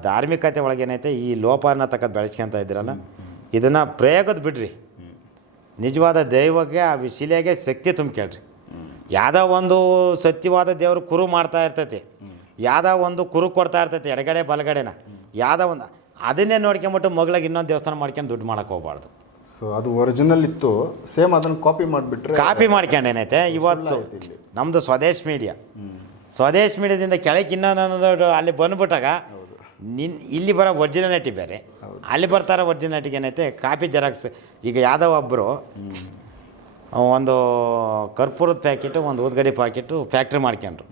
ಧಾರ್ಮಿಕತೆ ಒಳಗೇನೈತೆ ಈ ಲೋಪ ಅನ್ನತಕ್ಕದ್ದು ಬೆಳೆಸ್ಕೊಂತ ಇದ್ದೀರಲ್ಲ? ಇದನ್ನು ಪ್ರಯೋಗದ ಬಿಡ್ರಿ. ನಿಜವಾದ ದೈವಕ್ಕೆ ಆ ವಿಶಿಲೆಗೆ ಶಕ್ತಿ ತುಂಬ್ಕೇಳ್ರಿ. ಯಾವುದೋ ಒಂದು ಸತ್ಯವಾದ ದೇವರು ಕುರು ಮಾಡ್ತಾ ಇರ್ತೈತಿ. ಯಾವುದೋ ಒಂದು ಕುರು ಕೊಡ್ತಾ ಇರ್ತೈತಿ ಎಡಗಡೆ ಬಲಗಡೆನ. ಯಾವುದೋ ಒಂದು ಅದನ್ನೇ ನೋಡ್ಕೊಂಬಿಟ್ಟು ಮಗಳಿಗೆ ಇನ್ನೊಂದು ದೇವಸ್ಥಾನ ಮಾಡ್ಕೊಂಡು ದುಡ್ಡು ಮಾಡೋಕೆ ಹೋಗ್ಬಾರ್ದು. ಸೊ ಅದು ಒರಿಜಿನಲ್ ಇತ್ತು ಸೇಮ್ ಅದನ್ನು ಕಾಪಿ ಮಾಡಿಬಿಟ್ರೆ ಕಾಪಿ ಮಾಡ್ಕೊಂಡು ಏನೈತೆ? ಇವತ್ತು ನಮ್ಮದು ಸ್ವದೇಶ್ ಮೀಡಿಯಾ ಸ್ವದೇಶ್ ಮೀಡಿಯಾದಿಂದ ಕೆಳಗೆ ಇನ್ನೊಂದು ಅಲ್ಲಿ ಬಂದ್ಬಿಟ್ಟಾಗ ನಿನ್ ಇಲ್ಲಿ ಬರೋ ಒರಿಜಿನಾಲಿಟಿ ಬೇರೆ. ಅಲ್ಲಿ ಬರ್ತಾರೋ ಒರಿಜಿನಾಲಿಟಿಗೆ ಏನೈತೆ? ಕಾಪಿ ಜೆರಾಕ್ಸ್ ಈಗ ಯಾವುದೋ ಒಬ್ಬರು ಒಂದು ಕರ್ಪೂರದ ಪ್ಯಾಕೆಟು ಒಂದು ಊದ್ಗಡಿ ಪ್ಯಾಕೆಟು ಫ್ಯಾಕ್ಟ್ರಿ ಮಾಡ್ಕೊಂಡ್ರು.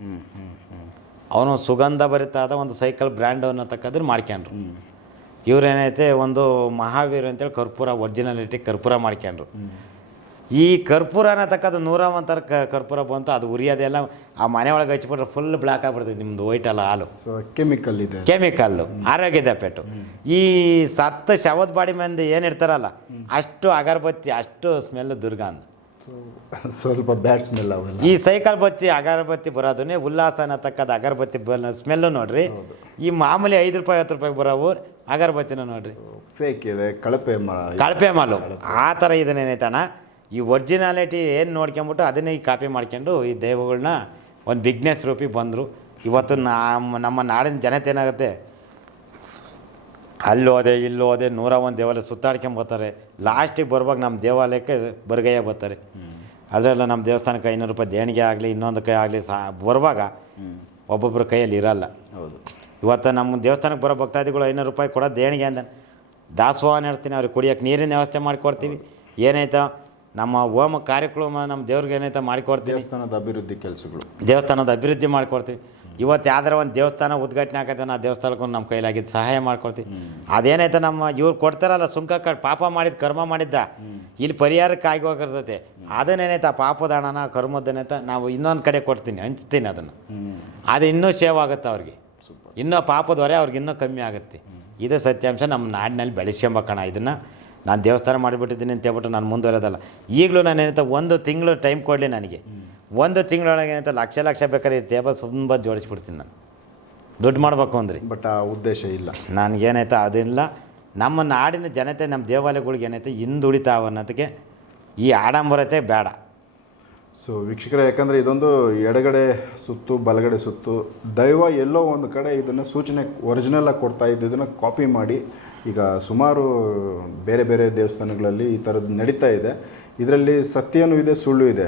ಅವನು ಸುಗಂಧ ಭರಿತಾದ ಒಂದು ಸೈಕಲ್ ಬ್ರ್ಯಾಂಡ್ ಅನ್ನತಕ್ಕದ್ರ ಮಾಡ್ಕೊಂಡ್ರು. ಇವ್ರೇನೈತೆ ಒಂದು ಮಹಾವೀರ್ ಅಂತೇಳಿ ಕರ್ಪೂರ ಒರ್ಜಿನಲಿಟಿ ಕರ್ಪೂರ ಮಾಡ್ಕೊಂಡ್ರು. ಈ ಕರ್ಪೂರನ ತಕ್ಕದು ನೂರ ಒಂಥರ ಕ ಕರ್ಪೂರ ಬಂತು ಅದು ಉರಿಯೋದೆಲ್ಲ ಆ ಮನೆ ಒಳಗೆ ಹಚ್ಬಿಟ್ರೆ ಫುಲ್ ಬ್ಲ್ಯಾಕ್ ಆಗ್ಬಿಡ್ತೈತೆ ನಿಮ್ಮದು ವೈಟ್ ಅಲ್ಲ ಹಾಲು. ಸೊ ಕೆಮಿಕಲ್ ಇದೆ. ಕೆಮಿಕಲ್ಲು ಆರೋಗ್ಯದ ಪೆಟ್ಟು. ಈ ಸತ್ತ ಶವದ ಬಾಡಿ ಮಂದಿ ಏನಿರ್ತಾರಲ್ಲ ಅಷ್ಟು ಅಗರಬತ್ತಿ ಅಷ್ಟು ಸ್ಮೆಲ್ ದುರ್ಗಂಧ. [LAUGHS] ಸ್ವಲ್ಪ ಬ್ಯಾಡ್ ಸ್ಮೆಲ್ ಅವೆಲ್ಲ. ಈ ಸೈಕಲ್ ಬತ್ತಿ ಅಗರಬತ್ತಿ ಬರೋದನ್ನೇ ಉಲ್ಲಾಸನ ತಕ್ಕದ ಅಗರಬತ್ತಿ ಸ್ಮೆಲ್ ಸ್ಮೆಲ್ಲು ನೋಡ್ರಿ. ಈ ಮಾಮೂಲಿ ಐದು ರೂಪಾಯಿ ಹತ್ತು ರೂಪಾಯಿ ಬರೋವು ಅಗರಬತ್ತಿನ ನೋಡ್ರಿ. ಫೇಕ್ ಇದೆ ಕಳಪೆ ಮ ಕಳಪೆ ಮಾಲು. ಆ ಥರ ಇದನ್ನೇನೈತಣ್ಣ ಈ ಒರ್ಜಿನಾಲಿಟಿ ಏನು ನೋಡ್ಕೊಂಬಿಟ್ಟು ಅದನ್ನೇ ಈ ಕಾಪಿ ಮಾಡ್ಕೊಂಡು ಈ ದೈವಗಳನ್ನ ಒಂದು ಬಿಗ್ನೆಸ್ ರೂಪಿ ಬಂದರು. ಇವತ್ತು ನಮ್ಮ ನಮ್ಮ ನಾಡಿನ ಜನತೆ ಏನಾಗುತ್ತೆ? ಅಲ್ಲೋದೆ ಇಲ್ಲೋದೆ ನೂರ ಒಂದು ದೇವಾಲಯ ಸುತ್ತಾಡ್ಕೊಂಬರ್ತಾರೆ ಲಾಸ್ಟಿಗೆ ಬರುವಾಗ ನಮ್ಮ ದೇವಾಲಯಕ್ಕೆ ಬರಗಯ್ಯ ಬರ್ತಾರೆ. ಅದರಲ್ಲ ನಮ್ಮ ದೇವಸ್ಥಾನಕ್ಕೆ ಐನೂರು ರೂಪಾಯಿ ದೇಣಿಗೆ ಆಗಲಿ ಇನ್ನೊಂದು ಕೈ ಆಗಲಿ ಸಾ ಬರುವಾಗ ಒಬ್ಬೊಬ್ಬರ ಕೈಯಲ್ಲಿ ಇರಲ್ಲ. ಹೌದು. ಇವತ್ತು ನಮ್ಮ ದೇವಸ್ಥಾನಕ್ಕೆ ಬರೋ ಭಕ್ತಾದಿಗಳು ಐನೂರು ರೂಪಾಯಿ ಕೊಡೋ ದೇಣಿಗೆ ಅಂದ. ದಾಸೋಹ ನಡೆಸ್ತೀನಿ ಅವ್ರಿಗೆ ಕುಡಿಯೋಕ್ಕೆ ನೀರಿನ ವ್ಯವಸ್ಥೆ ಮಾಡಿಕೊಡ್ತೀವಿ ಏನಾಯ್ತೋ? ನಮ್ಮ ಹೋಮ ಕಾರ್ಯಕ್ರಮ ನಮ್ಮ ದೇವ್ರಿಗೆ ಏನಾಯ್ತೋ ಮಾಡಿಕೊಡ್ತೀವಿ ದೇವಸ್ಥಾನದ ಅಭಿವೃದ್ಧಿ ಕೆಲಸಗಳು. ದೇವಸ್ಥಾನದ ಅಭಿವೃದ್ಧಿ ಮಾಡಿಕೊಡ್ತೀವಿ ಇವತ್ತು ಯಾವ್ದಾರ ಒಂದು ದೇವಸ್ಥಾನ ಉದ್ಘಾಟನೆ ಆಗತ್ತೆ ನಾ ದೇವಸ್ಥಾನಕ್ಕೂ ನಮ್ಮ ಕೈಲಾಗಿದ್ದು ಸಹಾಯ ಮಾಡ್ಕೊಡ್ತೀವಿ ಅದೇನೈತೆ ನಮ್ಮ ಇವ್ರು ಕೊಡ್ತಾರಲ್ಲ ಸುಂಕ ಪಾಪ ಮಾಡಿದ ಕರ್ಮ ಮಾಡಿದ್ದ. ಇಲ್ಲಿ ಪರಿಹಾರಕ್ಕೆ ಆಗಿ ಹೋಗಿರ್ತೈತೆ. ಅದನ್ನೇನೈತೆ ಆ ಪಾಪದ ಹಣನ ಕರ್ಮದನೇತ ನಾವು ಇನ್ನೊಂದು ಕಡೆ ಕೊಡ್ತೀನಿ ಹಂಚ್ತೀನಿ ಅದನ್ನು. ಅದು ಇನ್ನೂ ಸೇವ್ ಆಗುತ್ತೆ ಅವ್ರಿಗೆ. ಇನ್ನೂ ಪಾಪದವರೆ ಅವ್ರಿಗಿನ್ನೂ ಅವ್ರಿಗೆ ಇನ್ನೂ ಕಮ್ಮಿ ಆಗುತ್ತೆ. ಇದೇ ಸತ್ಯಾಂಶ ನಮ್ಮ ನಾಡಿನಲ್ಲಿ ಬೆಳೆಸ್ಕೊಂಬಕಣ ಇದನ್ನು. ನಾನು ದೇವಸ್ಥಾನ ಮಾಡಿಬಿಟ್ಟಿದ್ದೀನಿ ಅಂತ ಹೇಳ್ಬಿಟ್ಟು ನಾನು ಮುಂದುವರೆದಲ್ಲ. ಈಗಲೂ ನಾನು ಏನಂತ ಒಂದು ತಿಂಗಳು ಟೈಮ್ ಕೊಡಲಿ ನನಗೆ. ಒಂದು ತಿಂಗಳೊಳಗೆ ಏನಂತ ಲಕ್ಷ ಲಕ್ಷ ಬೇಕಾದ್ರೆ ಈ ಟೇಬಲ್ ತುಂಬ ಜೋಡಿಸ್ಬಿಡ್ತೀನಿ ನಾನು. ದುಡ್ಡು ಮಾಡಬೇಕು ಅಂದ್ರೆ. ಬಟ್ ಆ ಉದ್ದೇಶ ಇಲ್ಲ. ನನಗೇನಾಯ್ತ ಅದಿಲ್ಲ. ನಮ್ಮ ನಾಡಿನ ಜನತೆ ನಮ್ಮ ದೇವಾಲಯಗಳಿಗೆ ಏನೈತೆ ಹಿಂದುಳಿತಾವ ಅನ್ನೋದಕ್ಕೆ ಈ ಆಡಂಬರತೆ ಬೇಡ. ಸೊ ವೀಕ್ಷಕರೇ ಯಾಕಂದರೆ ಇದೊಂದು ಎಡಗಡೆ ಸುತ್ತು ಬಲಗಡೆ ಸುತ್ತು ದೈವ ಎಲ್ಲೋ ಒಂದು ಕಡೆ ಇದನ್ನು ಸೂಚನೆ ಒರಿಜಿನಲ್ಲಾಗಿ ಕೊಡ್ತಾ ಇದ್ದಿದ್ದನ್ನು ಕಾಪಿ ಮಾಡಿ ಈಗ ಸುಮಾರು ಬೇರೆ ಬೇರೆ ದೇವಸ್ಥಾನಗಳಲ್ಲಿ ಈ ಥರದ್ದು ನಡೀತಾ ಇದೆ. ಇದರಲ್ಲಿ ಸತ್ಯನೂ ಇದೆ ಸುಳ್ಳು ಇದೆ.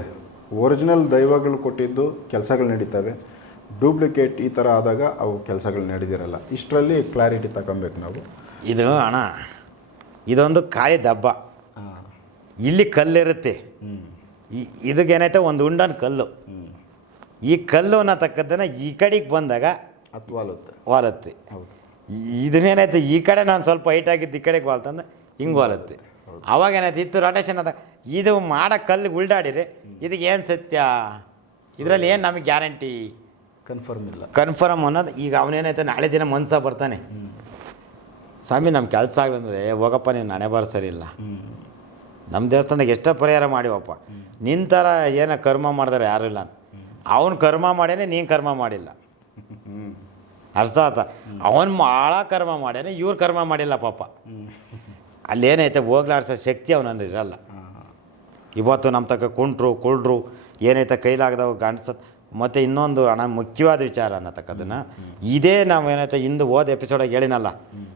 ಒರಿಜಿನಲ್ ದೈವಗಳು ಕೊಟ್ಟಿದ್ದು ಕೆಲಸಗಳು ನಡೀತವೆ. ಡೂಪ್ಲಿಕೇಟ್ ಈ ಥರ ಆದಾಗ ಅವು ಕೆಲಸಗಳು ನಡೆದಿರಲ್ಲ. ಇಷ್ಟರಲ್ಲಿ ಕ್ಲಾರಿಟಿ ತಗೊಬೇಕು ನಾವು. ಇದು ಅಣ್ಣ ಇದೊಂದು ಕಾಯಿ ದಬ್ಬ. ಇಲ್ಲಿ ಕಲ್ಲಿರುತ್ತೆ. ಈ ಇದಕ್ಕೇನೈತೆ ಒಂದು ಉಂಡನ ಕಲ್ಲು. ಈ ಕಲ್ಲು ಅನ್ನತಕ್ಕದ್ದನ್ನು ಈ ಕಡೆಗೆ ಬಂದಾಗ ಅತ್ವಾಲುತ್ತೆ ವಾಲತ್ತೆ. ಹೌದು. ಇದನ್ನೇನೈತೆ? ಈ ಕಡೆ ನಾನು ಸ್ವಲ್ಪ ಹೈಟ್ ಆಗಿದ್ದು ಈ ಕಡೆಗೆ ವಾಲ್ತಂದ್ರೆ ಹಿಂಗೆ ವಾಲತ್ತೆ. ಅವಾಗ ಏನಾಯ್ತು ಇತ್ತು ರೊಟೇಷನ್ ಅದ. ಇದು ಮಾಡೋ ಕಲ್ಲು ಉಲ್ಡಾಡಿರಿ ಇದಕ್ಕೆ ಏನು ಸತ್ಯ? ಇದರಲ್ಲಿ ಏನು ನಮಗೆ ಗ್ಯಾರಂಟಿ ಕನ್ಫರ್ಮ್ ಇಲ್ಲ. ಕನ್ಫರ್ಮ್ ಅನ್ನೋದು ಈಗ ಅವನೇನೈತೆ? ನಾಳೆ ದಿನ ಮನ್ಸ ಬರ್ತಾನೆ. ಸ್ವಾಮಿ ನಮ್ಮ ಕೆಲಸ ಆಗಲಂದ್ರೆ ಹೋಗಪ್ಪ ನೀನು ನನೆ ಬಾರ ಸರಿ ಇಲ್ಲ. ನಮ್ಮ ದೇವಸ್ಥಾನದಾಗ ಎಷ್ಟೋ ಪರಿಹಾರ ಮಾಡಿವಪ್ಪ. ನಿನ್ನ ಥರ ಏನೋ ಕರ್ಮ ಮಾಡಿದ್ರೆ ಯಾರೂ ಇಲ್ಲ ಅಂತ. ಅವನು ಕರ್ಮ ಮಾಡ್ಯಾನೆ ನೀನು ಕರ್ಮ ಮಾಡಿಲ್ಲ. ಅರ್ಥ ಆತ. ಅವನು ಭಾಳ ಕರ್ಮ ಮಾಡ್ಯಾನೆ ಇವ್ರು ಕರ್ಮ ಮಾಡಿಲ್ಲ ಪಾಪ. ಅಲ್ಲೇನೈತೆ ಹೋಗ್ಲಾಡ್ಸೋ ಶಕ್ತಿ ಅವನಲ್ಲಿ ಇರಲ್ಲ. ಇವತ್ತು ನಮ್ಮ ತಕ್ಕ ಕುಂಟ್ರು ಕುಳ್ರು ಏನೈತೆ ಕೈಲಾಗದವು ಗಂಡ್ಸ ಮತ್ತು ಇನ್ನೊಂದು ಹಣ ಮುಖ್ಯವಾದ ವಿಚಾರ ಅನ್ನತಕ್ಕದನ್ನು. ಇದೇ ನಾವು ಏನೈತೆ ಇಂದು ಹೋದ ಎಪಿಸೋಡಾಗಿ ಹೇಳಿನಲ್ಲ.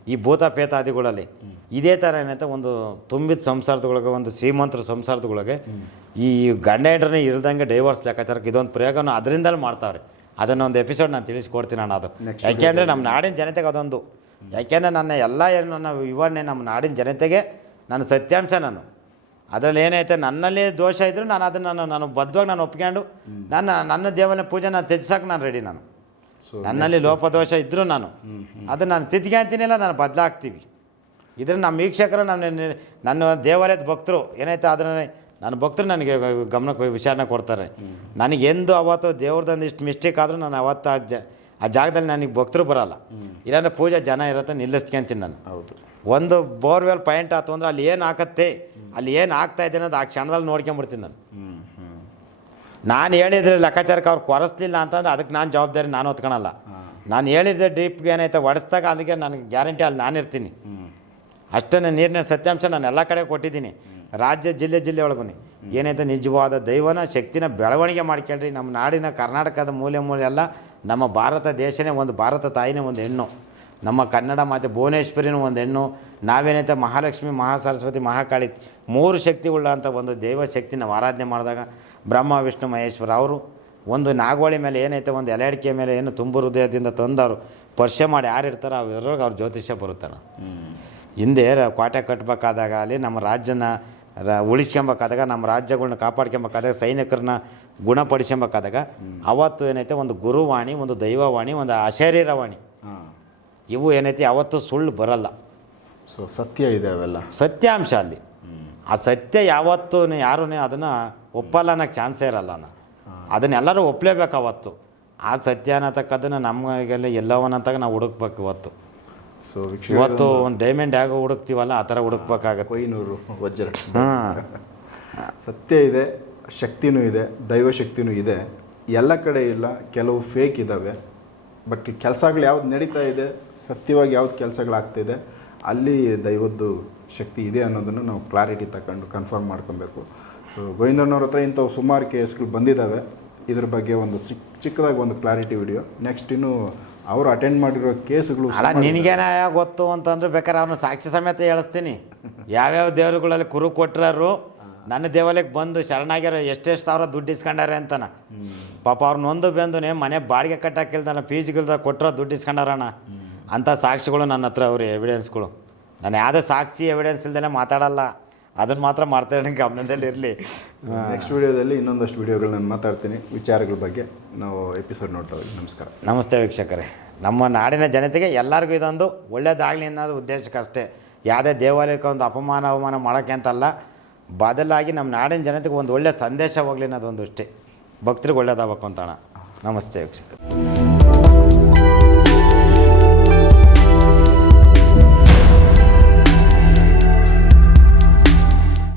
ಈ ಭೂತ ಪೇತಾದಿಗಳಲ್ಲಿ ಇದೇ ಥರ ಏನಂತ ಒಂದು ತುಂಬಿದ ಸಂಸಾರದೊಳಗೆ ಒಂದು ಶ್ರೀಮಂತರ ಸಂಸಾರದೊಳಗೆ ಈ ಗಂಡ ಹೆಂಡ್ರನ್ನೇ ಇಲ್ದಂಗೆ ಡೈವರ್ಸ್ ಲೆಕ್ಕಾಚಾರಕ್ಕೆ ಇದೊಂದು ಪ್ರಯೋಗನ ಅದರಿಂದಲೇ ಮಾಡ್ತಾವ್ರೆ. ಅದನ್ನು ಒಂದು ಎಪಿಸೋಡ್ ನಾನು ತಿಳಿಸ್ಕೊಡ್ತೀನಿ ನಾನು ಅದು. ಯಾಕೆಂದರೆ ನಮ್ಮ ನಾಡಿನ ಜನತೆಗೆ ಅದೊಂದು. ಯಾಕೆಂದರೆ ನನ್ನ ಎಲ್ಲ ಏನು ನನ್ನ ವಿವರಣೆ ನಮ್ಮ ನಾಡಿನ ಜನತೆಗೆ ನನ್ನ ಸತ್ಯಾಂಶ ನಾನು. ಅದರಲ್ಲಿ ಏನೈತೆ ನನ್ನಲ್ಲಿ ದೋಷ ಇದ್ದರೂ ನಾನು ಅದನ್ನು ನಾನು ನಾನು ಬದ್ಧವಾಗಿ ನಾನು ಒಪ್ಕೊಂಡು ನನ್ನ ನನ್ನ ದೇವನ ಪೂಜೆ ನಾನು ತ್ಯಜಿಸೋಕೆ ನಾನು ರೆಡಿ ನಾನು. ನನ್ನಲ್ಲಿ ಲೋಪದೋಷ ಇದ್ದರೂ ನಾನು. ಅದನ್ನು ನಾನು ತಿದ್ಕೊಂತೀನಿಲ್ಲ ನಾನು ಬದಲಾಗ್ತೀವಿ. ಇದ್ರ ನಮ್ಮ ವೀಕ್ಷಕರು ನನ್ನ ನನ್ನ ದೇವಾಲಯದ ಭಕ್ತರು. ಏನೈತೆ ಅದನ್ನ ನನ್ನ ಭಕ್ತರು ನನಗೆ ಗಮನಕ್ಕೆ ವಿಚಾರಣೆ ಕೊಡ್ತಾರೆ. ನನಗೆ ಎಂದು ಅವತ್ತು ದೇವ್ರದೊಂದು ಇಷ್ಟು ಮಿಸ್ಟೇಕ್ ಆದರೂ ನಾನು ಅವತ್ತು ಆ ಜ ಆ ಜಾಗದಲ್ಲಿ ನನಗೆ ಭಕ್ತರು ಬರೋಲ್ಲ. ಇಲ್ಲಾಂದ್ರೆ ಪೂಜೆ ಜನ ಇರುತ್ತೆ ನಿಲ್ಲಿಸ್ಕೊಂತೀನಿ ನಾನು. ಹೌದು. ಒಂದು ಬೋರ್ವೆಲ್ ಪಾಯಿಂಟ್ ಆಯ್ತು ಅಂದ್ರೆ ಅಲ್ಲಿ ಏನು ಹಾಕತ್ತೆ ಅಲ್ಲಿ ಏನು ಆಗ್ತಾ ಇದೆ ಅನ್ನೋದು ಆ ಕ್ಷಣದಲ್ಲಿ ನೋಡ್ಕೊಂಬಿಡ್ತೀನಿ ನಾನು. ನಾನು ಹೇಳಿದ್ರೆ ಲೆಕ್ಕಾಚಾರಕ್ಕೆ ಅವ್ರು ಕೊರೆಸ್ಲಿಲ್ಲ ಅಂತಂದ್ರೆ ಅದಕ್ಕೆ ನಾನು ಜವಾಬ್ದಾರಿ ನಾನು ಹೊತ್ಕೊಳಲ್ಲ. ನಾನು ಹೇಳಿದ್ದೆ ಡ್ರಿಪ್ಗೆ ಏನೈತೆ ಹೊಡೆಸ್ದಾಗ ಅಲ್ಲಿಗೆ ನನಗೆ ಗ್ಯಾರಂಟಿ ಅಲ್ಲಿ ನಾನು ಇರ್ತೀನಿ ಅಷ್ಟೇ ನೀರಿನ ಸತ್ಯಾಂಶ ನಾನು ಎಲ್ಲ ಕಡೆ ಕೊಟ್ಟಿದ್ದೀನಿ. ರಾಜ್ಯ ಜಿಲ್ಲೆ ಜಿಲ್ಲೆ ಒಳಗೂ ಏನೈತೆ ನಿಜವಾದ ದೈವನ ಶಕ್ತಿನ ಬೆಳವಣಿಗೆ ಮಾಡ್ಕೊಳ್ರಿ ನಮ್ಮ ನಾಡಿನ ಕರ್ನಾಟಕದ ಮೂಲೆ ಮೂಲೆ ಎಲ್ಲ ನಮ್ಮ ಭಾರತ ದೇಶನೇ ಒಂದು ಭಾರತ ತಾಯಿನೇ ಒಂದು ಹೆಣ್ಣು. ನಮ್ಮ ಕನ್ನಡ ಮಾತೆ ಭುವನೇಶ್ವರಿನೂ ಒಂದು ಹೆಣ್ಣು. ನಾವೇನೈತೆ ಮಹಾಲಕ್ಷ್ಮಿ, ಮಹಾಸರಸ್ವತಿ, ಮಹಾಕಾಳಿ ಮೂರು ಶಕ್ತಿಗಳ ಅಂತ ಒಂದು ದೈವ ಶಕ್ತಿನ ಆರಾಧನೆ ಮಾಡಿದಾಗ ಬ್ರಹ್ಮ, ವಿಷ್ಣು, ಮಹೇಶ್ವರ ಅವರು ಒಂದು ನಾಗವಳಿ ಮೇಲೆ ಏನೈತೆ ಒಂದು ಎಲೆ ಮೇಲೆ ಏನು ತುಂಬು ಹೃದಯದಿಂದ ತಂದವರು ಸ್ಪರ್ಶ ಮಾಡಿ ಯಾರು ಇರ್ತಾರೋ ಅದ್ರೊಳಗೆ ಅವ್ರ ಜ್ಯೋತಿಷ್ಯ ಬರುತ್ತಾನೆ ಹಿಂದೆ ಕ್ವಾಟೆ ಕೋಟೆ ಕಟ್ಟಬೇಕಾದಾಗ ಅಲ್ಲಿ ನಮ್ಮ ರಾಜ್ಯನ ರ ಉಳಿಸ್ಕೊಬೇಕಾದಾಗ ನಮ್ಮ ರಾಜ್ಯಗಳ್ನ ಕಾಪಾಡ್ಕೊಬೇಕಾದಾಗ ಸೈನಿಕರನ್ನ ಗುಣಪಡಿಸ್ಕೊಬೇಕಾದಾಗ ಅವತ್ತು ಏನೈತೆ ಒಂದು ಗುರುವಾಣಿ ಒಂದು ದೈವವಾಣಿ ಒಂದು ಅಶರೀರವಾಣಿ ಇವು ಏನೈತಿ ಅವತ್ತು ಸುಳ್ಳು ಬರಲ್ಲ. ಸೊ ಸತ್ಯ ಇದೆ ಅವೆಲ್ಲ. ಸತ್ಯಾಂಶ ಅಲ್ಲಿ. ಆ ಸತ್ಯ ಯಾವತ್ತೂ ಯಾರೂ ಅದನ್ನು ಒಪ್ಪಲ್ಲ ಅನ್ನೋಕ್ಕೆ ಚಾನ್ಸೇ ಇರಲ್ಲ ನಾನು ಅದನ್ನೆಲ್ಲರೂ ಒಪ್ಪಲೇಬೇಕು ಅವತ್ತು. ಆ ಸತ್ಯ ಅನ್ನತಕ್ಕದನ್ನು ನಮಗೆಲ್ಲ ಎಲ್ಲವನ್ನಂತಾಗ ನಾವು ಹುಡುಕ್ಬೇಕು ಇವತ್ತು. ಸೊ ಇವತ್ತು ಒಂದು ಡೈಮಂಡ್ ಹೇಗೆ ಹುಡುಕ್ತೀವಲ್ಲ ಆ ಥರ ಹುಡುಕ್ಬೇಕಾಗತ್ತೆ. ಕೊಯ್ನೂರು ವಜ್ರ. ಹಾಂ. ಸತ್ಯ ಇದೆ ಶಕ್ತಿನೂ ಇದೆ ದೈವಶಕ್ತಿನೂ ಇದೆ. ಎಲ್ಲ ಕಡೆ ಇಲ್ಲ ಕೆಲವು ಫೇಕ್ ಇದ್ದಾವೆ ಬಟ್ ಕೆಲಸಗಳು ಯಾವ್ದು ನಡೀತಾ ಇದೆ ಸತ್ಯವಾಗಿ ಯಾವ್ದು ಕೆಲಸಗಳಾಗ್ತಿದೆ ಅಲ್ಲಿ ದೈವದ್ದು ಶಕ್ತಿ ಇದೆ ಅನ್ನೋದನ್ನು ನಾವು ಕ್ಲಾರಿಟಿ ತಗೊಂಡು ಕನ್ಫರ್ಮ್ ಮಾಡ್ಕೊಬೇಕು. ಸೊ ಗೋವಿಂದಣ್ಣವ್ರ ಹತ್ರ ಇಂಥವು ಸುಮಾರು ಕೇಸ್ಗಳು ಬಂದಿದ್ದಾವೆ ಇದ್ರ ಬಗ್ಗೆ ಒಂದು ಚಿಕ್ಕ ಚಿಕ್ಕದಾಗಿ ಒಂದು ಕ್ಲಾರಿಟಿ ವಿಡಿಯೋ ನೆಕ್ಸ್ಟ್ ಇನ್ನು ಅವರು ಅಟೆಂಡ್ ಮಾಡಿರೋ ಕೇಸ್ಗಳು ಅಲ್ಲ ನಿನಗೇನ ಗೊತ್ತು ಅಂತಂದ್ರೆ ಬೇಕಾದ್ರೆ ಅವನು ಸಾಕ್ಷಿ ಸಮೇತ ಹೇಳಿಸ್ತೀನಿ. ಯಾವ್ಯಾವ ದೇವರುಗಳಲ್ಲಿ ಕುರು ಕೊಟ್ಟರು ನನ್ನ ದೇವಾಲಯಕ್ಕೆ ಬಂದು ಶರಣಾಗ್ಯಾರ ಎಷ್ಟೆಷ್ಟು ಸಾವಿರ ದುಡ್ಡು ಇಸ್ಕೊಂಡಾರೆ ಅಂತಾನ. ಪಾಪ ಅವ್ರು ನೊಂದು ಬೆಂದುನೆ ಮನೆ ಬಾಡಿಗೆ ಕಟ್ಟಾಕಿಲ್ದಾನ ಫೀಸ್ಗಿಲ್ದ ಕೊಟ್ಟರೋ ದುಡ್ಡು ಇಸ್ಕೊಂಡಾರಣ ಅಂಥ ಸಾಕ್ಷಿಗಳು ನನ್ನ ಹತ್ರ ಅವ್ರು ಎವಿಡೆನ್ಸ್ಗಳು ನಾನು ಯಾವುದೇ ಸಾಕ್ಷಿ ಎವಿಡೆನ್ಸ್ ಇಲ್ದೇ ಮಾತಾಡಲ್ಲ. ಅದನ್ನು ಮಾತ್ರ ಮಾಡ್ತಾ ಗಮನದಲ್ಲಿ ಇರಲಿ ನೆಕ್ಸ್ಟ್ ವಿಡಿಯೋದಲ್ಲಿ ಇನ್ನೊಂದಷ್ಟು ವಿಡಿಯೋಗಳನ್ನ ಮಾತಾಡ್ತೀನಿ. ವಿಚಾರಗಳ ಬಗ್ಗೆ. ನಾವು ಎಪಿಸೋಡ್ ನೋಡ್ತಾ ಹೋಗಿ ನಮಸ್ಕಾರ. ನಮಸ್ತೆ ವೀಕ್ಷಕರೇ. ನಮ್ಮ ನಾಡಿನ ಜನತೆಗೆ ಎಲ್ಲರಿಗೂ ಇದೊಂದು ಒಳ್ಳೇದಾಗಲಿ ಅನ್ನೋದು ಉದ್ದೇಶಕ್ಕಷ್ಟೇ ಯಾವುದೇ ದೇವಾಲಯಕ್ಕೆ ಒಂದು ಅಪಮಾನ, ಅವಮಾನ ಮಾಡೋಕ್ಕೆ ಅಂತಲ್ಲ, ಬದಲಾಗಿ ನಮ್ಮ ನಾಡಿನ ಜನತೆಗೆ ಒಂದು ಒಳ್ಳೆಯ ಸಂದೇಶ ಹೋಗಲಿ ಅನ್ನೋದು ಒಂದು ಅಷ್ಟೇ ಭಕ್ತರಿಗೆ ಒಳ್ಳೇದಾಗಬೇಕು ಅಂತಣ ನಮಸ್ತೆ ವೀಕ್ಷಕರೇ.